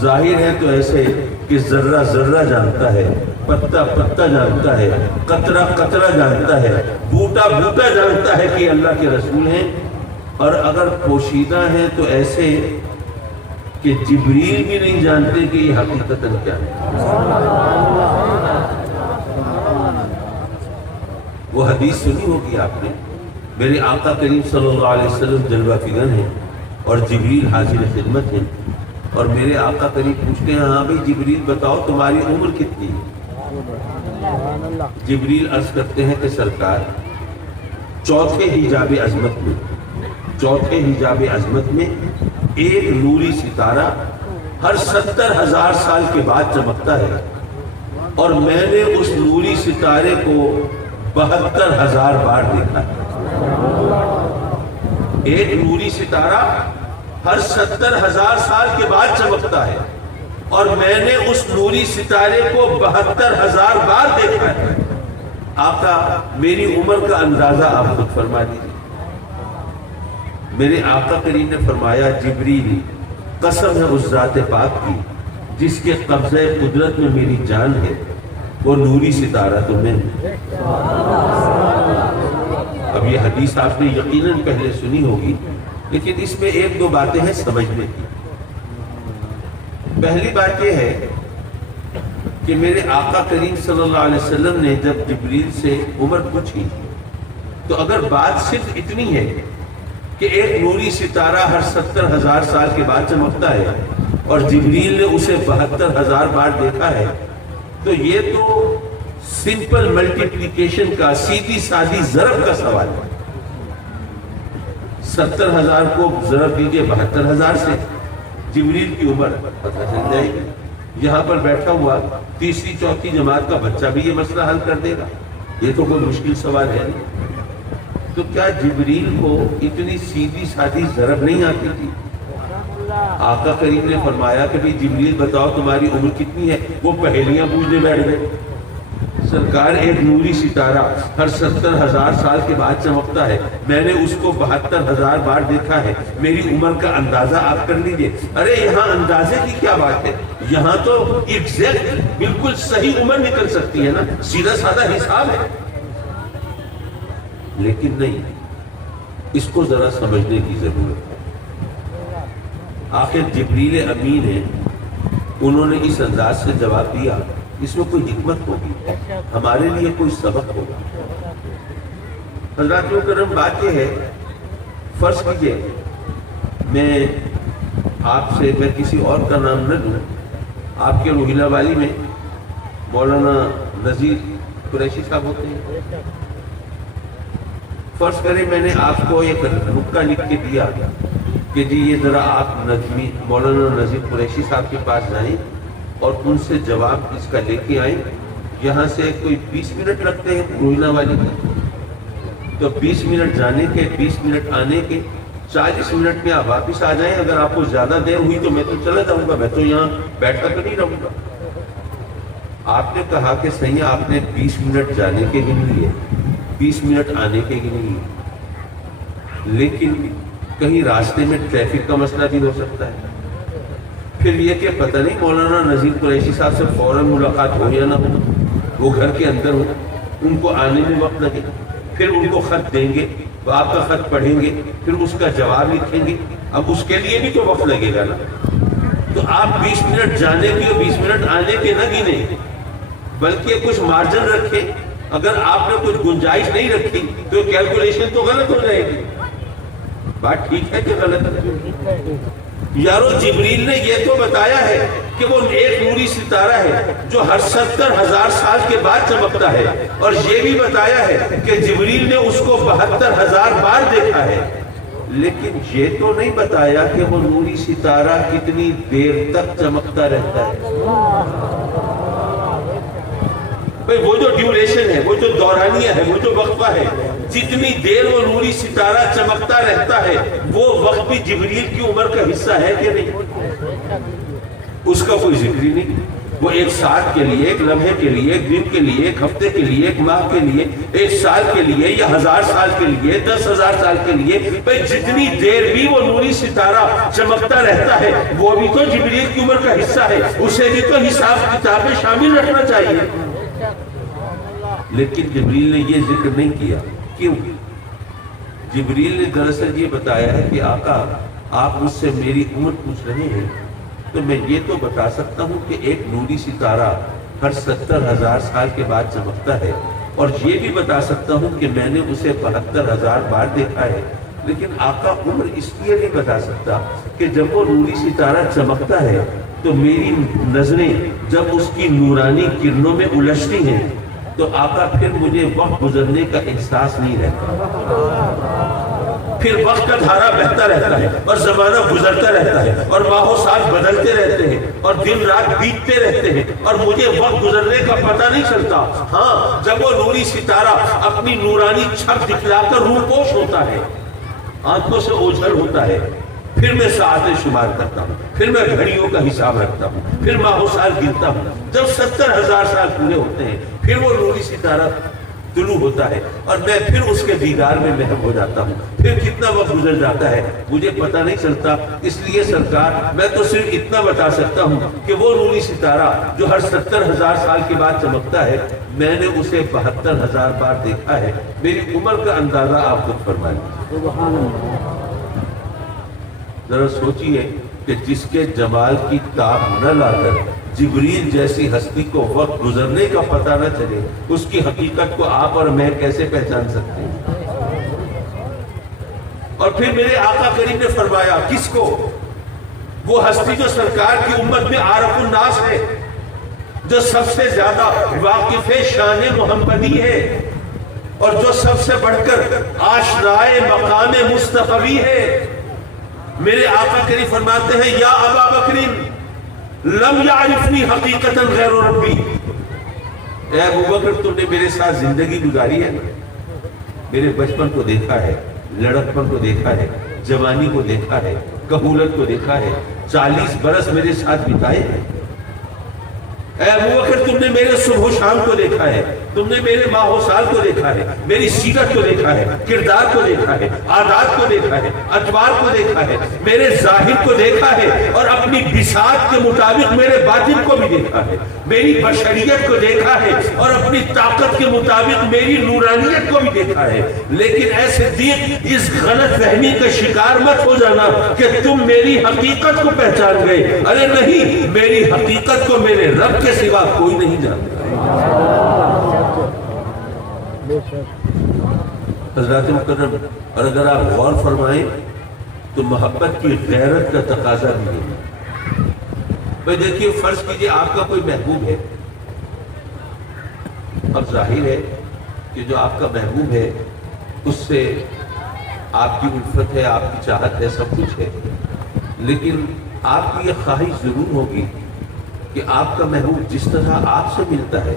ظاہر ہے تو ایسے کہ ذرہ ذرہ جانتا ہے، پتا پتا جانتا ہے، قطرہ قطرہ جانتا ہے، بوٹا بوٹا جانتا ہے کہ اللہ کے رسول ہیں. اور اگر پوشیدہ ہیں تو ایسے کہ جبریل بھی نہیں جانتے کہ یہ حقیقت کیا ہے. وہ حدیث سنی ہوگی آپ نے، میرے آقا کریم صلی اللہ علیہ وسلم جلوہ فکر ہیں اور جبریل حاضر خدمت ہیں، اور میرے آقا کریم پوچھتے ہیں ہاں بھائی جبریل بتاؤ تمہاری عمر کتنی ہے؟ جبریل عرض کرتے ہیں کہ سرکار چوتھے حجاب عظمت میں ایک نوری ستارہ ہر 70,000 سال کے بعد چمکتا ہے، اور میں نے اس نوری ستارے کو 72,000 بار دیکھا ہے. ایک نوری ستارہ ہر 70,000 سال کے بعد چمکتا ہے، اور میں نے اس نوری ستارے کو 72,000 بار دیکھا ہے. آقا میری عمر کا اندازہ آپ خود فرما دیجیے. میرے آقا کریم نے فرمایا جبریل قسم ہے اس ذات پاک کی جس کے قبضہ قدرت میں میری جان ہے، وہ نوری ستارہ تو میں. اب یہ حدیث آپ نے یقیناً پہلے سنی ہوگی، لیکن اس میں ایک دو باتیں ہیں سمجھنے کی. پہلی بات یہ ہے کہ میرے آقا کریم صلی اللہ علیہ وسلم نے جب جبریل سے عمر پوچھی تو اگر بات صرف اتنی ہے کہ ایک نوری ستارہ ہر 70,000 سال کے بعد چمکتا ہے اور جبریل نے اسے 72,000 بار دیکھا ہے، تو یہ تو سمپل ملٹیپلیکیشن کا سیدھی سادی ضرب کا سوال ہے. 70,000 کو ضرب دیجئے 72,000 سے، جبریل کی عمر پتہ چل جائے گی. یہاں پر بیٹھا ہوا تیسری چوتھی جماعت کا بچہ بھی یہ مسئلہ حل کر دے گا. یہ تو کوئی مشکل سوال ہے نہیں. تو کیا جبریل کو اتنی سیدھی سادی ضرب نہیں آتی تھی؟ آقا کریم نے فرمایا کہ بھئی جبریل بتاؤ تمہاری عمر کتنی ہے؟ وہ پہیلیاں پوچھنے بیٹھ گئے. سرکار ایک نوری ستارہ ہر 70,000 سال کے بعد چمکتا ہے، میں نے اس کو 72,000 بار دیکھا ہے، میری عمر کا اندازہ آپ کر لیجئے. ارے یہاں اندازے کی کیا بات ہے، یہاں تو ایگزیکٹ بالکل صحیح عمر نکل سکتی ہے نا، سیدھا سادہ حساب ہے. لیکن نہیں، اس کو ذرا سمجھنے کی ضرورت ہے. آخر جبریل امین ہے، انہوں نے اس انداز سے جواب دیا، اس میں کوئی حکمت ہوگی، ہمارے لیے کوئی سبق ہوگا. حضرات مکرم بات یہ ہے، فرض کیجئے میں آپ سے، میں کسی اور کا نام نہ لوں، آپ کے روہیلہ والی میں مولانا نذیر قریشی صاحب ہوتے ہیں. فرض کریں میں نے آپ کو ایک رکہ لکھ کے دیا کہ جی یہ ذرا آپ نظمی مولانا نذیر قریشی صاحب کے پاس جائیں اور ان سے جواب اس کا لے کے آئیں. یہاں سے کوئی 20 منٹ لگتے ہیں روہیلہ والی میں، تو 20 منٹ جانے کے 20 منٹ آنے کے 40 منٹ میں آپ واپس آ جائیں. اگر آپ کو زیادہ دیر ہوئی تو میں تو چلا جاؤں گا، میں تو یہاں بیٹھا تو نہیں رہوں گا. آپ نے کہا کہ صحیح آپ نے 20 منٹ جانے کے گن لیے، 20 منٹ آنے کے گن لیے، لیکن کہیں راستے میں ٹریفک کا مسئلہ بھی ہو سکتا ہے. پھر یہ کہ پتہ نہیں مولانا نذیر قریشی صاحب سے فوراً ملاقات ہو یا نہ ہو، وہ گھر کے اندر ہو، ان کو آنے میں وقت لگے، پھر ان کو خط دیں گے، وہ آپ کا خط پڑھیں گے، پھر اس کا جواب لکھیں گے. اب اس کے لیے بھی تو وقت لگے گا نا. تو آپ 20 منٹ جانے کے اور 20 منٹ آنے کے نہ گنیں، بلکہ کچھ مارجن رکھیں. اگر آپ نے کچھ گنجائش نہیں رکھی تو کیلکولیشن تو غلط ہو جائے گی. بات ٹھیک ہے کہ غلط ہے؟ یارو جبریل نے یہ تو بتایا ہے کہ وہ ایک نوری ستارہ ہے جو ہر 70,000 سال کے بعد چمکتا ہے، اور یہ بھی بتایا ہے کہ جبریل نے اس کو 72,000 بار دیکھا ہے، لیکن یہ تو نہیں بتایا کہ وہ نوری ستارہ کتنی دیر تک چمکتا رہتا ہے۔ وہ جو ڈیوریشن ہے، وہ جو دورانیہ ہے، وہ جو وقفہ ہے، جتنی دیر وہ نوری ستارہ چمکتا رہتا ہے، وہ وقت بھی جبریل کی عمر کا حصہ ہے کہ نہیں؟ اس کا کوئی ذکر ہی نہیں۔ وہ ایک ساتھ کے لیے، ایک لمحے کے لیے، ایک دن کے لیے، ایک ہفتے کے لیے، ایک ماہ کے لیے، ایک سال کے لیے، یا 1000 سال کے لیے، 10,000 سال کے لیے، جتنی دیر بھی وہ نوری ستارہ چمکتا رہتا ہے، وہ بھی تو جبریل کی عمر کا حصہ ہے، اسے بھی تو حساب کتاب میں شامل رکھنا چاہیے۔ لیکن جبریل نے یہ ذکر نہیں کیا۔ کیوں؟ جبریل نے دراصل یہ بتایا ہے کہ آقا آپ مجھ سے میری عمر پوچھ رہے ہیں تو میں یہ تو بتا سکتا ہوں کہ ایک نوری ستارہ ہر 70,000 سال کے بعد چمکتا ہے، اور یہ بھی بتا سکتا ہوں کہ میں نے اسے 72,000 بار دیکھا ہے، لیکن آقا عمر اس لیے نہیں بتا سکتا کہ جب وہ نوری ستارہ چمکتا ہے تو میری نظریں جب اس کی نورانی کرنوں میں الجھتی ہیں تو آقا پھر مجھے وقت گزرنے کا احساس نہیں رہتا، پھر وقت کا دھارا بہتا رہتا ہے اور زمانہ گزرتا رہتا ہے اور ماہ و سال بدلتے رہتے ہیں اور دن رات بیتتے رہتے ہیں اور مجھے وقت گزرنے کا پتہ نہیں چلتا۔ ہاں، جب وہ نوری ستارہ اپنی نورانی چھب دکھلا کر روپوش ہوتا ہے، آنکھوں سے اوجھل ہوتا ہے، پھر میں ساعتیں شمار کرتا ہوں، پھر میں گھڑیوں کا حساب رکھتا ہوں، پھر ماہ و سال گنتا ہوں۔ جب 70,000 سال پورے ہوتے ہیں پھر وہ نوری ستارہ طلوع ہوتا ہے اور میں پھر اس کے دیدار میں محو ہو جاتا ہوں۔ پھر کتنا وقت گزر جاتا ہے مجھے پتہ نہیں چلتا۔ اس لیے سرکار میں تو صرف اتنا بتا سکتا ہوں کہ وہ نوری ستارہ جو ہر 70,000 سال کے بعد چمکتا ہے، میں نے اسے 72,000 بار دیکھا ہے۔ میری عمر کا اندازہ آپ خود فرمائیں۔ ذرا سوچئے کہ جس کے جمال کی تاب نہ لا کر جبریل جیسی ہستی کو وقت گزرنے کا پتہ نہ چلے، اس کی حقیقت کو آپ اور میں کیسے پہچان سکتے ہیں؟ اور پھر میرے آقا کریم نے فرمایا کس کو؟ وہ ہستی جو سرکار کی امت میں عارف الناس ہے، جو سب سے زیادہ واقف شان محمدی ہے، اور جو سب سے بڑھ کر آشنائے مقام مصطفی ہے۔ میرے آقا کریم فرماتے ہیں یا ابا بکرین لم یعرفنی حقیقتا غیر ربی، اے ابو بکر تم نے میرے ساتھ زندگی گزاری ہے، میرے بچپن کو دیکھا ہے، لڑکپن کو دیکھا ہے، جوانی کو دیکھا ہے، کہولت کو دیکھا ہے، 40 برس میرے ساتھ بتائے ہیں۔ اے ابو بکر تم نے میرے صبح و شام کو دیکھا ہے، تم نے میرے ماہ و سال کو دیکھا ہے، میری سیرت کو دیکھا ہے، کردار کو دیکھا ہے، عادات کو دیکھا ہے، اطوار کو دیکھا ہے، میرے ظاہر کو دیکھا ہے، اور اپنی بساط کے مطابق میرے باطن کو بھی دیکھا ہے، میری بشریت کو دیکھا ہے اور اپنی طاقت کے مطابق میری نورانیت کو بھی دیکھا ہے۔ لیکن اے صدیق اس غلط فہمی کا شکار مت ہو جانا کہ تم میری حقیقت کو پہچان گئے۔ ارے نہیں، میری حقیقت کو میرے رب کے سوا کوئی نہیں جانتا۔ حضرات مکرم، اور اگر آپ غور فرمائیں تو محبت کی غیرت کا تقاضا بھی ہے۔ بھئی دیکھیے، فرض کیجئے آپ کا کوئی محبوب ہے، اب ظاہر ہے کہ جو آپ کا محبوب ہے اس سے آپ کی الفت ہے، آپ کی چاہت ہے، سب کچھ ہے، لیکن آپ کی یہ خواہش ضرور ہوگی کہ آپ کا محبوب جس طرح آپ سے ملتا ہے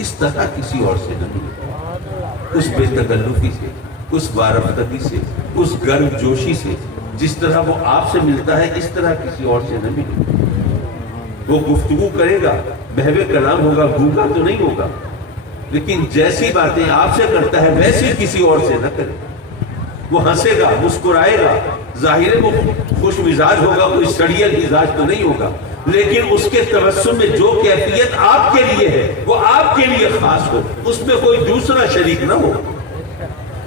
اس طرح کسی اور سے نہ ملے، اس بے تکلفی سے، اس وارفتگی سے، اس گرم جوشی سے، جس طرح وہ آپ سے ملتا ہے اس طرح کسی اور سے نہ ملے۔ وہ گفتگو کرے گا، محو کلام ہوگا، گونگا تو نہیں ہوگا، لیکن جیسی باتیں آپ سے کرتا ہے ویسی کسی اور سے نہ کرے۔ وہ ہنسے گا، مسکرائے گا، ظاہر ہے وہ خوش مزاج ہوگا، کوئی سڑیل مزاج تو نہیں ہوگا، لیکن اس کے تبسم میں جو کیفیت آپ کے لیے ہے وہ آپ کے لیے خاص ہو، اس میں کوئی دوسرا شریک نہ ہو۔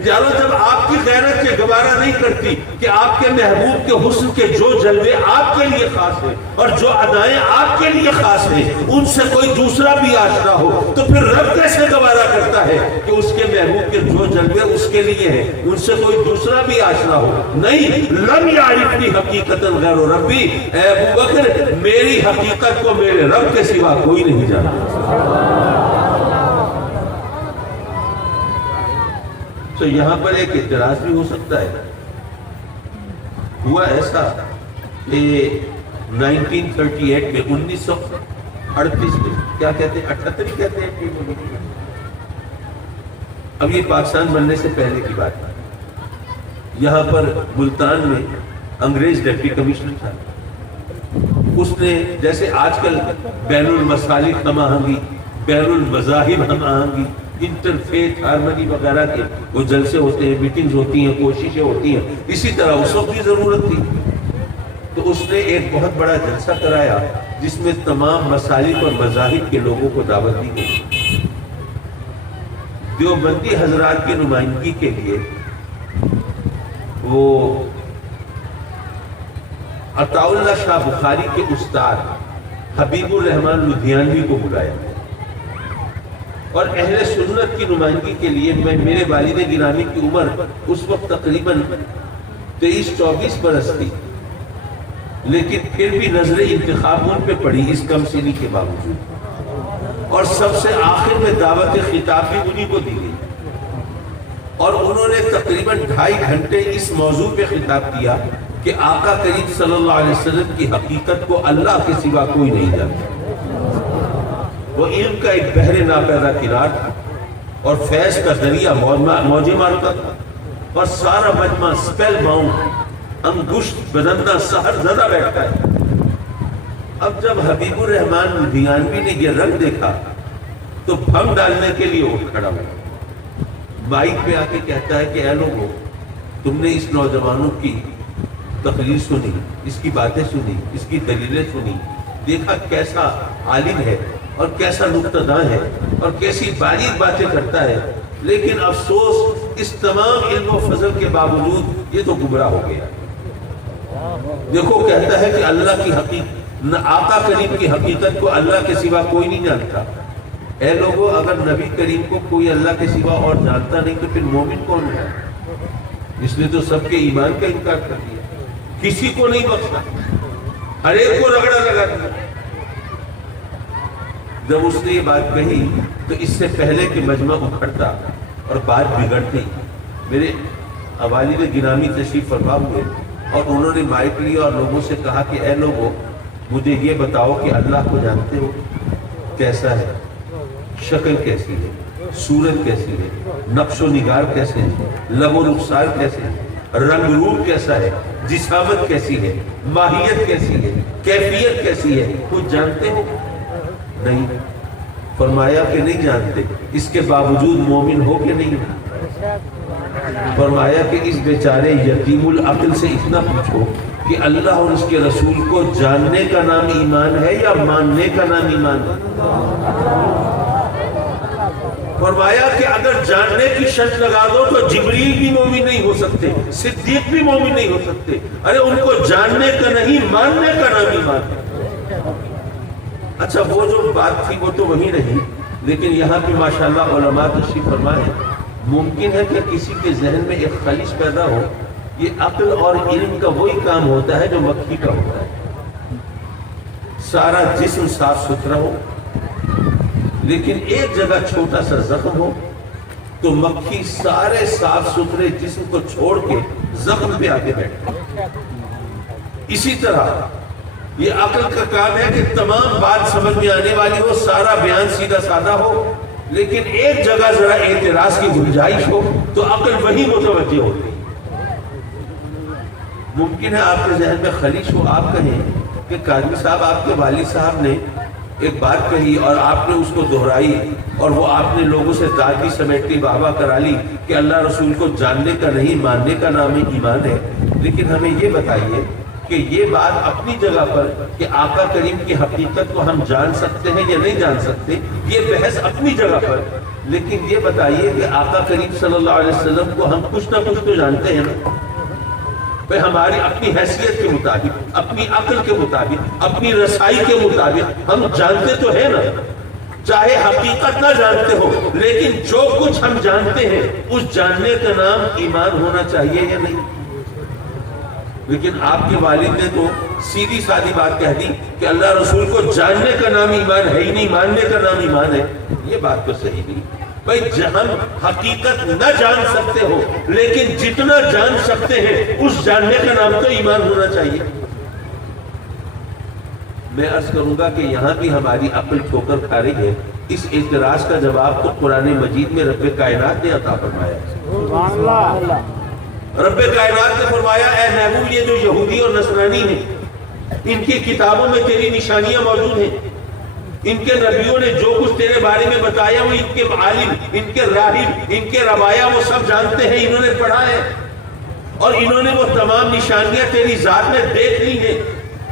یارو جب آپ کی غیرت کے گوارا نہیں کرتی کہ آپ کے محبوب کے حسن کے جو جلوے آپ کے لیے خاص ہیں اور جو ادائیں آپ کے لیے خاص ہیں ان سے کوئی دوسرا بھی آشنا ہو، تو پھر رب کیسے گوارا کرتا ہے کہ اس کے محبوب کے جو جلوے اس کے لیے ہیں ان سے کوئی دوسرا بھی آشنا ہو؟ نہیں، لم یعرفنی حقیقتا غیر ربی، اے ابو بکر میری حقیقت کو میرے رب کے سوا کوئی نہیں جانتا۔ تو یہاں پر ایک اعتراض بھی ہو سکتا ہے، ہوا ایسا کہ 1938 میں 1938 میں کیا کہتے ہیں 78 کہتے ہیں، اب یہ پاکستان بننے سے پہلے کی بات ہے، یہاں پر ملتان میں انگریز ڈپٹی کمشنر تھا، اس نے جیسے آج کل بین المسالک ہم آہنگی، بین المذاہب ہم آہنگی، انٹرفیتھ ہارمنی وغیرہ کے وہ جلسے ہوتے ہیں، میٹنگز ہوتی ہیں، کوششیں ہوتی ہیں، اسی طرح اس وقت بھی ضرورت تھی، تو اس نے ایک بہت بڑا جلسہ کرایا جس میں تمام مسالک اور مذاہب کے لوگوں کو دعوت دی گئی۔ دیوبندی حضرات کی نمائندگی کے لیے وہ عطاء اللہ شاہ بخاری کے استاد حبیب الرحمن لدھیانوی کو بلایا، اور اہل سنت کی نمائندگی کے لیے میرے والد گرامی کی عمر اس وقت تقریباً 23-24 برس تھی، لیکن پھر بھی نظر انتخاب ان پہ پڑی اس کم سنی کے باوجود، اور سب سے آخر میں دعوت خطاب بھی انہی کو دی گئی، اور انہوں نے تقریباً 2.5 گھنٹے اس موضوع پہ خطاب کیا کہ آقا کریم صلی اللہ علیہ وسلم کی حقیقت کو اللہ کے سوا کوئی نہیں جانتا۔ وہ علم کا ایک بحر ناپیدا کنار تھا اور فیض کا دریا موجیں مارتا تھا، اور سارا مجمع سپیل باؤنڈ، انگشت بدندہ سحر زدہ بیٹھتا ہے۔ اب جب حبیب الرحمن لدھیانوی نے یہ رنگ دیکھا تو بھنگ ڈالنے کے لیے اٹھ کھڑا ہوا، مائک پہ آ کے کہتا ہے کہ اے لوگوں، تم نے اس نوجوانوں کی تقریر سنی، اس کی باتیں سنی، اس کی دلیلیں سنی، دیکھا کیسا عالم ہے اور کیسا نکتہ داں ہے اور کیسی باریک باتیں کرتا ہے، لیکن افسوس اس تمام علم و فضل کے باوجود یہ تو گمراہ ہو گیا۔ دیکھو کہتا ہے کہ اللہ کی حقیقت، آقا کریم کی حقیقت کو اللہ کے سوا کوئی نہیں جانتا۔ اے لوگوں، اگر نبی کریم کو کوئی اللہ کے سوا اور جانتا نہیں تو پھر مومن کون ہے؟ اس نے تو سب کے ایمان کا انکار کر دیا، کسی کو نہیں بخشا، ہر ایک کو رگڑا لگا دیا۔ جب اس نے یہ بات کہی تو اس سے پہلے کہ مجمع اکھڑتا اور بات بگڑتی، میرے والد گرامی تشریف فرما ہوئے اور انہوں نے مائک لیا اور لوگوں سے کہا کہ اے لوگوں، مجھے یہ بتاؤ کہ اللہ کو جانتے ہو؟ کیسا ہے، شکل کیسی ہے، صورت کیسی ہے، نقش و نگار کیسے ہے، لب و رخسار کیسے ہے، رنگ روپ کیسا ہے، جسامت کیسی ہے، ماہیت کیسی ہے، کیفیت کیسی ہے، کچھ جانتے ہو؟ نہیں۔ فرمایا کہ نہیں جانتے، اس کے باوجود مومن ہو کہ نہیں؟ فرمایا کہ اس بیچارے یتیم العقل سے اتنا پوچھو کہ اللہ اور اس کے رسول کو جاننے کا نام ایمان ہے یا ماننے کا نام ایمان ہے؟ فرمایا کہ اگر جاننے کی شرط لگا دو تو جبریل بھی مومن نہیں ہو سکتے، صدیق بھی مومن نہیں ہو سکتے، ارے ان کو جاننے کا نہیں ماننے کا نام ایمان ہے۔ اچھا، وہ جو بات تھی وہ تو وہی رہی، لیکن یہاں پہ ماشاءاللہ علماء تشریف فرمائے، ممکن ہے کہ کسی کے ذہن میں ایک خلیش پیدا ہو، یہ عقل اور علم کا وہی کام ہوتا ہے جو مکھی کا ہوتا ہے، سارا جسم صاف ستھرا ہو لیکن ایک جگہ چھوٹا سا زخم ہو تو مکھی سارے صاف ستھرے جسم کو چھوڑ کے زخم پہ آ کے بیٹھے۔ اسی طرح یہ عقل کا کام ہے کہ تمام بات سمجھ میں آنے والی ہو، سارا بیان سیدھا سادہ ہو، لیکن ایک جگہ ذرا اعتراض کی گنجائش ہو تو عقل وہی متوجہ ہوتی۔ ممکن ہے آپ کے ذہن میں خلیش ہو، آپ کہیں کہ قاضی صاحب آپ کے والد صاحب نے ایک بات کہی اور آپ نے اس کو دہرائی اور وہ آپ نے لوگوں سے دادی سمیٹی بابا کرا لی کہ اللہ رسول کو جاننے کا نہیں ماننے کا نام ایمان ہے، لیکن ہمیں یہ بتائیے کہ یہ بات اپنی جگہ پر کہ آقا کریم کی حقیقت کو ہم جان سکتے ہیں یا نہیں جان سکتے، یہ بحث اپنی جگہ پر، لیکن یہ بتائیے کہ آقا کریم صلی اللہ علیہ وسلم کو ہم کچھ نہ کچھ تو جانتے ہیں نا؟ بھئی ہماری اپنی حیثیت کے مطابق، اپنی عقل کے مطابق، اپنی رسائی کے مطابق ہم جانتے تو ہیں نا، چاہے حقیقت نہ جانتے ہو، لیکن جو کچھ ہم جانتے ہیں اس جاننے کا نام ایمان ہونا چاہیے یا نہیں؟ لیکن آپ کے والد نے تو سیدھی سادھی بات کہہ دی کہ اللہ رسول کو جاننے کا نام ایمان ہے ہی نہیں، ماننے کا نام ایمان ہے۔ یہ بات تو صحیح نہیں بھائی، ہم حقیقت نہ جان سکتے ہو لیکن جتنا جان سکتے ہیں اس جاننے کا نام تو ایمان ہونا چاہیے۔ میں عرض کروں گا کہ یہاں بھی ہماری عقل ٹھوکر کھا رہی ہے۔ اس اعتراض کا جواب تو قرآن مجید میں رب کائنات نے عطا فرمایا ہے۔ رب کائنات نے فرمایا اے محبوب یہ جو یہودی اور نصرانی ہیں ان کی کتابوں میں تیری نشانیاں موجود ہیں، ان کے نبیوں نے جو کچھ تیرے بارے میں بتایا وہ ان کے عالم، ان کے راہب، ان کے روایا وہ سب جانتے ہیں، انہوں نے پڑھا ہے اور انہوں نے وہ تمام نشانیاں تیری ذات میں دیکھ لی ہیں،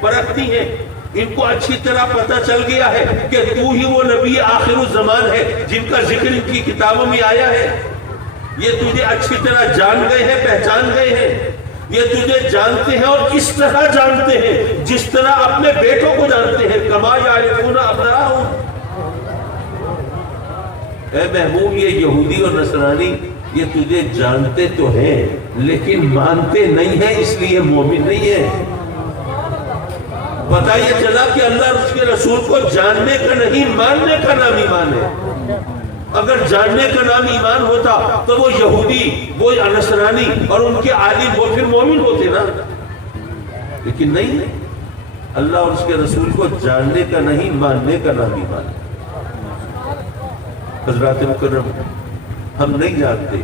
پرکھتی ہیں، ان کو اچھی طرح پتہ چل گیا ہے کہ تو ہی وہ نبی آخر الزمان ہے جن کا ذکر ان کی کتابوں میں آیا ہے۔ یہ تجھے اچھی طرح جان گئے ہیں، پہچان گئے ہیں، یہ تجھے جانتے ہیں اور اس طرح جانتے ہیں جس طرح اپنے بیٹوں کو جانتے ہیں، کما یعرفون ابناءہم۔ اے محبوب یہ یہودی اور نصرانی یہ تجھے جانتے تو ہیں لیکن مانتے نہیں ہیں، اس لیے مومن نہیں ہے۔ پتہ یہ چلا کہ اللہ اور اس کے رسول کو جاننے کا نہیں ماننے کا نام ایمان ہے۔ اگر جاننے کا نام ایمان ہوتا تو وہ یہودی، وہ نصرانی اور ان کے عالم وہ پھر مومن ہوتے نا، لیکن نہیں، اللہ اور اس کے رسول کو جاننے کا نہیں ماننے کا نام ایمان ہے۔ حضرات مکرم، ہم نہیں جانتے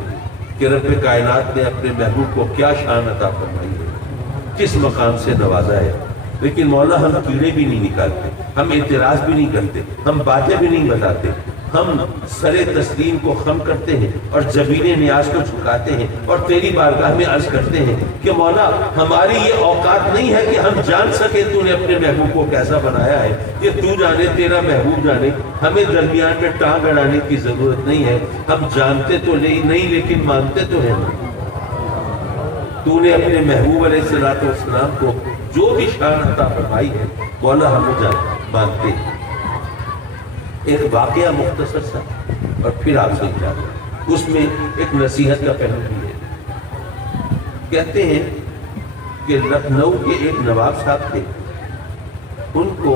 کہ رب کائنات نے اپنے محبوب کو کیا شان عطا فرمائی ہے، کس مقام سے نوازا ہے، لیکن مولا ہم کیڑے بھی نہیں نکالتے، ہم اعتراض بھی نہیں کرتے، ہم باتیں بھی نہیں بتاتے، ہم سر تسلیم کو خم کرتے ہیں اور جبین نیاز کو جھکاتے ہیں اور تیری بارگاہ میں عرض کرتے ہیں کہ مولا ہماری یہ اوقات نہیں ہے کہ ہم جان سکیں تو نے اپنے محبوب کو کیسا بنایا ہے، یہ تو جانے، تیرا محبوب جانے، ہمیں درمیان میں ٹانگ اڑانے کی ضرورت نہیں ہے، ہم جانتے تو نہیں لیکن مانتے تو ہیں۔ تو نے اپنے محبوب علیہ السلام کو جو بھی شان عطا فرمائی ہے مولا ہمیں مانتے ہیں۔ ایک واقعہ مختصر سا اور پھر آپ سے اجازت، اس میں ایک نصیحت کا پہلو بھی ہے۔ کہتے ہیں کہ لکھنؤ کے ایک نواب صاحب تھے، ان کو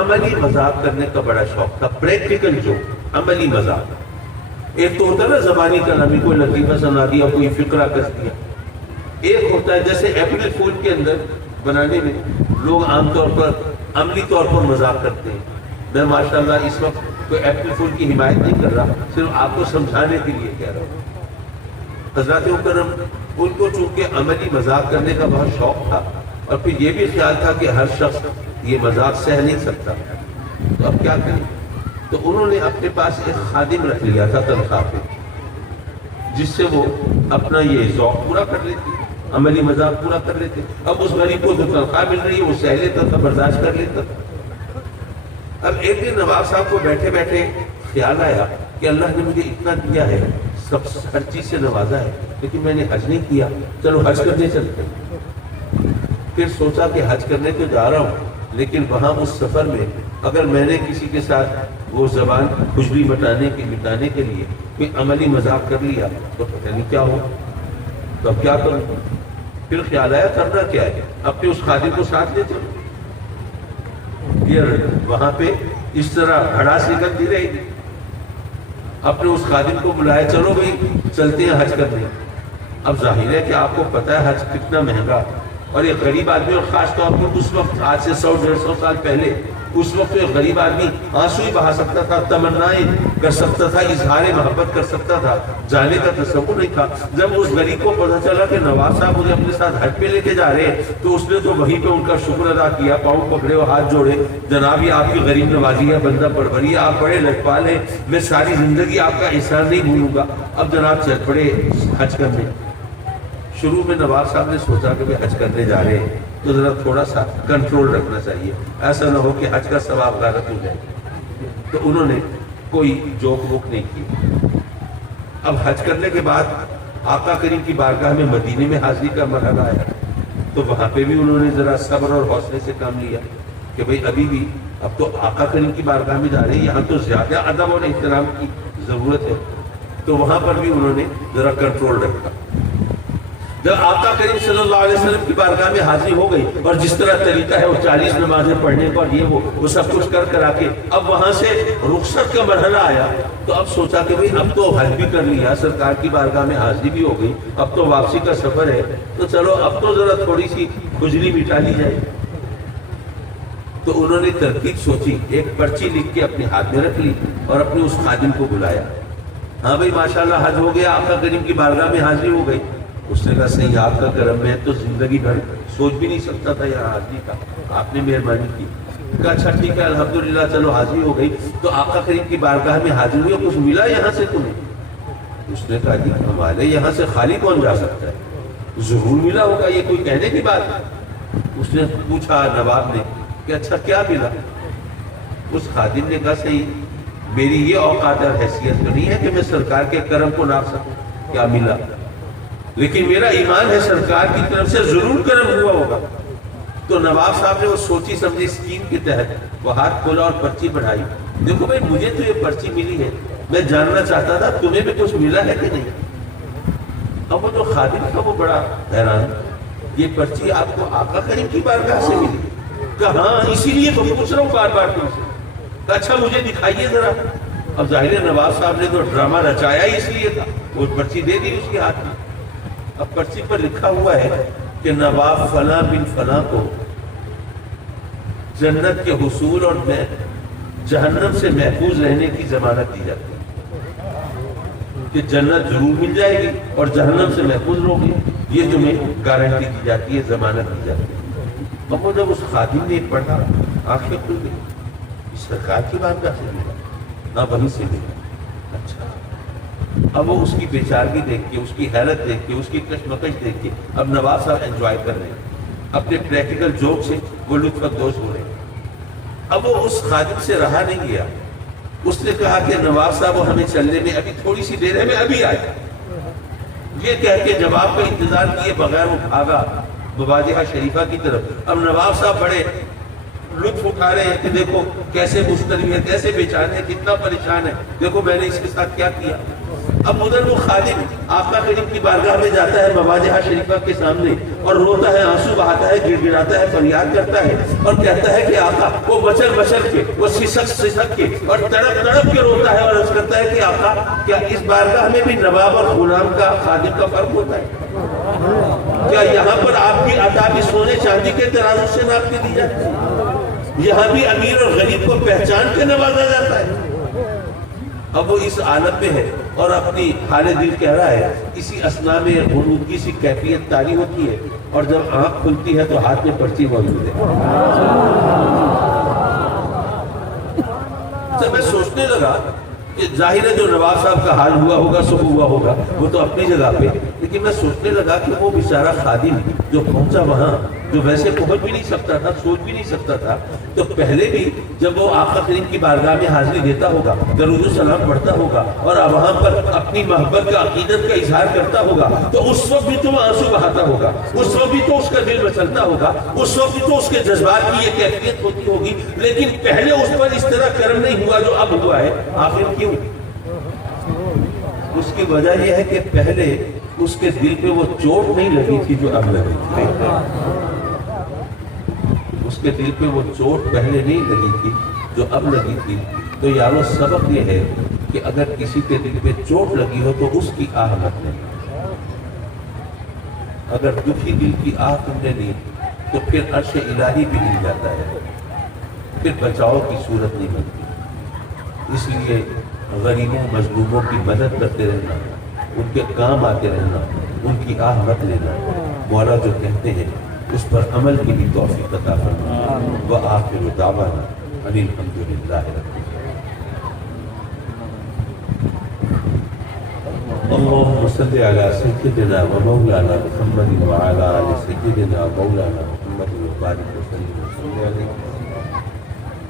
عملی مذاق کرنے کا بڑا شوق تھا، پریکٹیکل جو عملی مذاق۔ ایک تو ہوتا ہے نا زبانی کلامی، کوئی لطیفہ سنا دیا، کوئی فقرہ کس دیا، ایک ہوتا ہے جیسے اپریل فول کے اندر بنانے میں لوگ عام طور پر عملی طور پر مذاق کرتے ہیں۔ میں ماشاءاللہ اس وقت کوئی اپریل فول کی حمایت نہیں کر رہا، صرف آپ کو سمجھانے کے لیے کہہ رہا ہوں۔ حضرات مکرم، ان کو چونکہ عملی مذاق کرنے کا بہت شوق تھا اور پھر یہ بھی خیال تھا کہ ہر شخص یہ مذاق سہ نہیں سکتا، تو اب کیا کریں؟ تو انہوں نے اپنے پاس ایک خادم رکھ لیا تھا تنخواہ پہ، جس سے وہ اپنا یہ ذوق پورا کر لیتے، عملی مذاق پورا کر لیتے۔ اب اس غریب کو جو تنخواہ مل رہی ہے وہ سہ لیتا تھا، برداشت کر لیتا تھا۔ اب ایک دن نواب صاحب کو بیٹھے بیٹھے خیال آیا کہ اللہ نے مجھے اتنا دیا ہے، سب ہر چیز سے نوازا ہے، لیکن میں نے حج نہیں کیا، چلو حج کرنے چلتے ہیں۔ پھر سوچا کہ حج کرنے تو جا رہا ہوں، لیکن وہاں اس سفر میں اگر میں نے کسی کے ساتھ وہ زبان کھجلی مٹانے کے لیے کوئی عملی مذاق کر لیا تو پتہ نہیں کیا ہو، تو اب کیا کروں؟ پھر خیال آیا کرنا کیا ہے، اپنے اس خادم کو ساتھ لے چلو۔ وہاں پہ اس طرح بھڑاس نکلتی رہے گی۔ اپنے اس خادم کو بلایا، چلو بھائی چلتے ہیں حج کرنے۔ اب ظاہر ہے کہ آپ کو پتہ ہے حج کتنا مہنگا، اور ایک غریب آدمی، اور خاص طور پر اس وقت آج سے 100-150 سال پہلے، اس وقت تو ایک غریب آدمی آنسو ہی بہا سکتا تھا، تمنائیں کر سکتا تھا، اظہار محبت کر سکتا تھا، جانے کا تصور نہیں تھا۔ جب اس غریب کو پتہ چلا کہ نواب صاحب مجھے اپنے ساتھ حج پہ لے کے جا رہے ہیں تو اس نے تو وہیں پہ ان کا شکر ادا کیا، پاؤں پکڑے اور ہاتھ جوڑے، جناب یہ آپ کی غریب نوازی ہے، بندہ پروری ہے، آپ بڑے لکھپال ہیں، میں ساری زندگی آپ کا احسان نہیں بھولوں گا۔ اب جناب چل پڑے حج کرنے، شروع میں نواب صاحب نے سوچا کہ وہ حج کرنے جا رہے ہیں تو ذرا تھوڑا سا کنٹرول رکھنا چاہیے، ایسا نہ ہو کہ حج کا ثواب غلط ہو جائے، تو انہوں نے کوئی جوک ووک نہیں کی۔ اب حج کرنے کے بعد آقا کریم کی بارگاہ میں مدینے میں حاضری کا مرحلہ آیا، تو وہاں پہ بھی انہوں نے ذرا صبر اور حوصلے سے کام لیا کہ بھئی ابھی بھی اب تو آقا کریم کی بارگاہ میں جا رہے ہیں، یہاں تو زیادہ ادب اور احترام کی ضرورت ہے، تو وہاں پر بھی انہوں نے ذرا کنٹرول رکھا۔ جب آقا کریم صلی اللہ علیہ وسلم کی بارگاہ میں حاضری ہو گئی اور جس طرح طریقہ ہے وہ 40 نمازیں پڑھنے پر یہ وہ سب کچھ کر کے اب وہاں سے رخصت کا مرحلہ آیا، تو اب سوچا کہ بھئی اب تو حج بھی کر لیا، سرکار کی بارگاہ میں حاضری بھی ہو گئی، اب تو واپسی کا سفر ہے، تو چلو اب تو ذرا تھوڑی سی کھجلی مٹا لی جائے۔ تو انہوں نے ترکیب سوچی، ایک پرچی لکھ کے اپنے ہاتھ میں رکھ لی اور اپنے اس خادم کو بلایا، ہاں بھئی ماشاءاللہ حج ہو گیا، آقا کریم کی بارگاہ میں حاضری ہو گئی۔ اس نے کہا صحیح، آپ کا کرم، میں تو زندگی بھر سوچ بھی نہیں سکتا تھا یہاں حاضری کا، آپ نے مہربانی کی۔ کہا اچھا ٹھیک ہے الحمدللہ، چلو حاضری ہو گئی، تو آقا کریم کی بارگاہ میں حاضری ہوئی، کچھ ملا یہاں سے تمہیں؟ اس نے کہا جی ہمارے یہاں سے خالی کون جا سکتا ہے، ضرور ملا ہوگا، یہ کوئی کہنے کی بات ہے۔ اس نے پوچھا نواب نے کہ اچھا کیا ملا؟ اس خادم نے کہا صحیح، میری یہ اوقات اور حیثیت تو نہیں ہے کہ میں سرکار کے کرم کو ناپ سکوں، کیا ملا، لیکن میرا ایمان ہے سرکار کی طرف سے ضرور کرم ہوا ہوگا۔ تو نواب صاحب نے وہ سوچی سمجھی اسکیم کے تحت وہ ہاتھ کھولا اور پرچی بڑھائی، دیکھو بھائی مجھے تو یہ پرچی ملی ہے، میں جاننا چاہتا تھا تمہیں بھی کچھ ملا ہے کہ نہیں۔ اب وہ جو خادم تھا وہ بڑا حیران، یہ پرچی آپ کو آقا کریم کی بارگاہ سے ملی؟ کہا ہاں اسی لیے تو پوچھ رہا ہوں بار بار تم سے۔ کہا اچھا مجھے دکھائیے ذرا۔ اب ظاہر ہے نواب صاحب نے تو ڈرامہ رچایا ہی اس لیے تھا، وہ پرچی دے دی اس کے ہاتھ میں۔ اب پرچی پر لکھا ہوا ہے کہ نواب فلاں بن فلاں کو جنت کے حصول اور جہنم سے محفوظ رہنے کی ضمانت دی جاتی ہے، کہ جنت ضرور مل جائے گی اور جہنم سے محفوظ رہو گے، یہ تمہیں گارنٹی دی جاتی ہے، ضمانت دی جاتی ہے۔ اب وہ جب اس خادم نے پڑھا آنکھیں کھل گئی، اس سرکار کی بارگاہ سے ملا، نہ وہیں سے ملا۔ اچھا، اب وہ اس کی بیچارگی دیکھ کے، اس کی حیرت دیکھ کے، اس کی کشمکش دیکھ کے اب نواب صاحب انجوائے کر رہے ہیں، اپنے پریکٹیکل جوک سے وہ لطف اندوز ہو رہے ہیں۔ اب وہ اس خادم سے رہا نہیں گیا، اس نے کہا کہ نواب صاحب وہ ہمیں چلنے میں ابھی تھوڑی سی دیر ہے، میں ابھی آیا۔ یہ کہہ کے جواب کا انتظار کیے بغیر وہ بھاگا مواجہہ شریفہ کی طرف۔ اب نواب صاحب بڑے لطف اٹھا رہے ہیں کہ دیکھو کیسے مستری ہے، کیسے بیچارے ہیں، کتنا پریشان ہے، دیکھو میں نے اس کے ساتھ کیا کیا۔ اب ادھر وہ خادم آقا کریم کی بارگاہ میں جاتا ہے مواجہہ شریفہ کے سامنے اور روتا ہے، آنسو بہاتا ہے، گڑ گڑاتا ہے، فریاد کرتا ہے اور کہتا ہے کہ آقا، وہ بچل بچل کے، وہ سسک کے اور تڑپ تڑپ کے روتا ہے اور عرض کرتا ہے کہ آقا کیا اس بارگاہ میں بھی نواب اور غلام کا خادم کا فرق ہوتا ہے؟ کیا یہاں پر آپ کی عطا بھی سونے چاندی کے ترازو سے ناپ کے دی جاتی ہے؟ یہاں بھی امیر اور غریب کو پہچان کے نوازا جاتا ہے؟ اب وہ اس عالم میں ہے اور اپنی حال دل کہہ رہا ہے، اسی اسنا میں غنودگی سی کیفیت طاری ہوتی ہے اور جب آنکھ کھلتی ہے تو ہاتھ میں پرچی موجود ہے۔ جب میں سوچنے لگا کہ ظاہر ہے جو نواب صاحب کا حال ہوا ہوگا سو ہوا ہوگا، وہ تو اپنی جگہ پہ، لیکن میں سوچنے لگا کہ وہ بیچارہ خادم جو پہنچا وہاں، جو ویسے پہنچ بھی نہیں سکتا تھا، سوچ بھی نہیں سکتا تھا، تو پہلے بھی جب وہ آقا کریم کی بارگاہ میں حاضری دیتا ہوگا، درود و سلام پڑھتا ہوگا اور وہاں پر اپنی محبت کا، عقیدت کا اظہار کرتا ہوگا، تو اس وقت بھی تو وہ آنسو بہاتا ہوگا، اس وقت بھی تو اس کا دل مچلتا ہوگا، اس وقت بھی تو اس کے جذبات کی یہ کیفیت ہوتی ہوگی، لیکن پہلے اس پر اس طرح کرم نہیں ہوا جو اب ہوا ہے۔ آخر کیوں؟ اس کی وجہ یہ ہے کہ پہلے اس کے دل پہ وہ چوٹ نہیں لگی تھی جو اب لگی تھی۔ اس کے دل پہ وہ چوٹ پہلے نہیں لگی تھی جو اب لگی تھی۔ تو یارو سبق یہ ہے کہ اگر کسی کے دل پہ چوٹ لگی ہو تو اس کی آہ مت لیں۔ اگر دکھی دل کی آہ تم نے لی تو پھر عرش الہی بھی ہل جاتا ہے، پھر بچاؤ کی صورت نہیں بنتی۔ اس لیے غریبوں مظلوموں کی مدد کرتے رہنا، ان کے کام آتے رہنا، ان کی آہ مت لینا۔ مولا جو کہتے ہیں اس پر عمل کی بھی توفیق عطا فرما۔ وآخر دعوانا ان الحمدللہ رب العالمین۔ اللہم صل علی سیدنا و مولانا محمد وعلی آل سیدنا مولانا محمد وبارک وسلم علیہ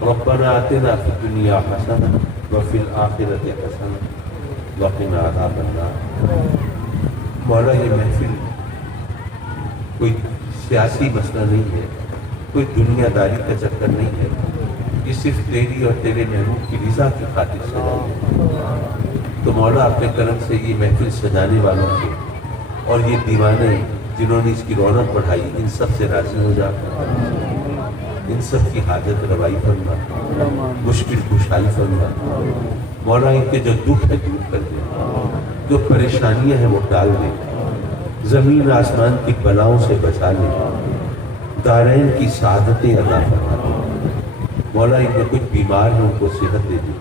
ربنا آتنا فی الدنیا حسنہ وفی الآخرۃ حسنہ وقنا عذاب النار۔ مولا یہ محفل کوئی سیاسی مسئلہ نہیں ہے، کوئی دنیا داری کا چکر نہیں ہے، یہ صرف تیری اور تیرے محبوب کی رضا کی خاطر سجائی ہے۔ تو مولا اپنے کرم سے یہ محفل سجانے والوں کے اور یہ دیوانے جنہوں نے اس کی رونق بڑھائی، ان سب سے راضی ہو جا، ان سب کی حاجت روائی فرما، مشکل خوشحالی فرما۔ مولا ان کے جو دکھ ہے دور کر دے، جو پریشانیاں ہیں وہ ٹال دے، زمین آسمان کی بلاؤں سے بچا لے، دارین کی سعادتیں عطا فرما دے۔ مولا ان میں کچھ بیمار ہیں، ان کو صحت دے دے،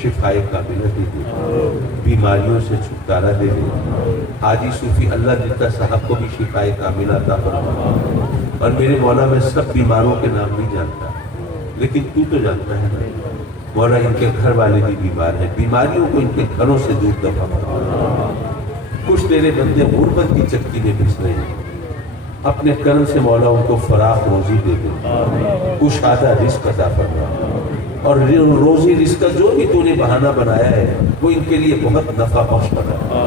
شفائے کاملہ دے دے، بیماریوں سے چھٹکارا دے دے۔ حاجی صوفی اللہ دیتا صاحب کو بھی شفائے کاملہ عطا فرما۔ اور میرے مولا میں سب بیماروں کے نام نہیں جانتا، لیکن تو جانتا ہے نا مولا، ان کے گھر والے بھی بیمار ہیں، بیماریوں کو ان کے گھروں سے دور دفع فرما۔ کچھ تیرے بندے غربت کی چکی میں پھنس رہے ہیں، اپنے کرم سے مولا ان کو فراخ روزی دے دے، کشادہ رزق عطا فرما، اور روزی رزق کا جو بھی تو نے بہانہ بنایا ہے وہ ان کے لیے بہت نفع بخش بنا،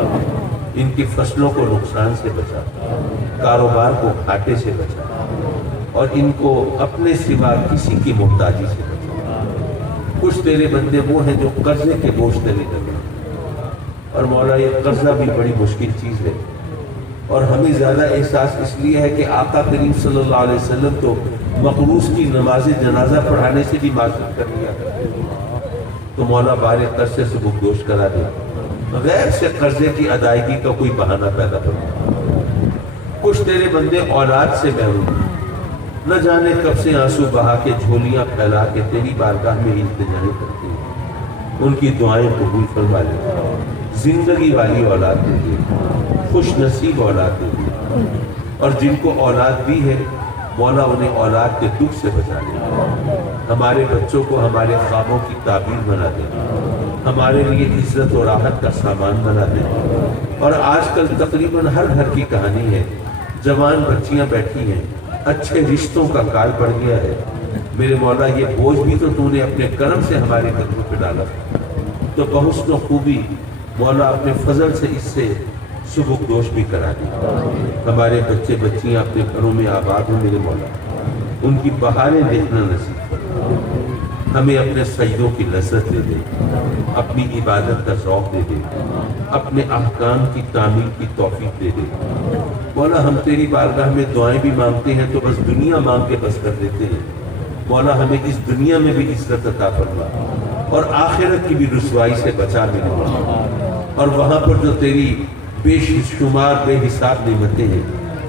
ان کی فصلوں کو نقصان سے بچا، کاروبار کو گھاٹے سے بچا، اور ان کو اپنے سوا کسی کی محتاجی سے بچا۔ کچھ تیرے بندے وہ ہیں جو قرضے کے بوجھ تلے لگے، اور مولا یہ قرضہ بھی بڑی مشکل چیز ہے، اور ہمیں زیادہ احساس اس لیے ہے کہ آقا کریم صلی اللہ علیہ وسلم تو مقروض کی نماز جنازہ پڑھانے سے بھی معذرت کر لیا کرتے ہیں۔ تو مولا بارے قرضے سے بخشش کرا دے، غیر سے قرضے کی ادائیگی کا کوئی بہانہ پیدا کرتا۔ کچھ تیرے بندے اولاد سے محروم، نہ جانے کب سے آنسو بہا کے جھولیاں پھیلا کے تیری بارگاہ میں التجائیں کرتے ہیں، ان کی دعائیں قبول فرما لے، زندگی والی اولاد دے دے، خوش نصیب اولاد دے دے، اور جن کو اولاد دی ہے مولا انہیں اولاد کے دکھ سے بچا لے، ہمارے بچوں کو ہمارے خوابوں کی تعبیر بنا دے، ہمارے لیے عزت و راحت کا سامان بنا دے۔ اور آج کل تقریباً ہر گھر کی کہانی ہے، جوان بچیاں بیٹھی ہیں، اچھے رشتوں کا کال پڑ گیا ہے، میرے مولا یہ بوجھ بھی تو نے اپنے کرم سے ہمارے قدموں پہ ڈالا، تو بحسن و خوبی مولا اپنے فضل سے اس سے سبک دوش بھی کرا دی۔ ہمارے بچے بچیاں اپنے گھروں میں آباد ہوں میرے مولا، ان کی بہاریں دیکھنا نصیب فرما، ہمیں اپنے سجدوں کی لذت دے دے، اپنی عبادت کا ذوق دے دے، اپنے احکام کی تعمیل کی توفیق دے دے۔ مولا ہم تیری بارگاہ میں دعائیں بھی مانگتے ہیں تو بس دنیا مانگ کے بس کر دیتے ہیں، مولا ہمیں اس دنیا میں بھی عزت عطا فرما، اور آخرت کی بھی رسوائی سے بچا میرے مولا، اور وہاں پر جو تیری بے شمار بے حساب نعمتیں ہیں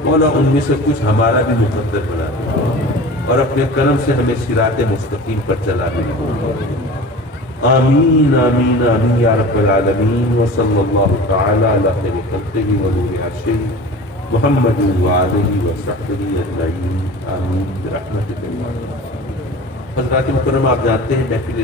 مولا ان میں سے کچھ ہمارا بھی مقدر بنا دے، اور اپنے کرم سے ہمیں صراط مستقیم پر چلا دے۔ آمین آمین آمین یا رب العالمین، وصلی اللہ تعالی علی خیر خلقہ ونور عرشہ محمد وآلہ وصحبہ اجمعین، آمین برحمتک۔ حضرات مکرم، آپ جانتے ہیں محفل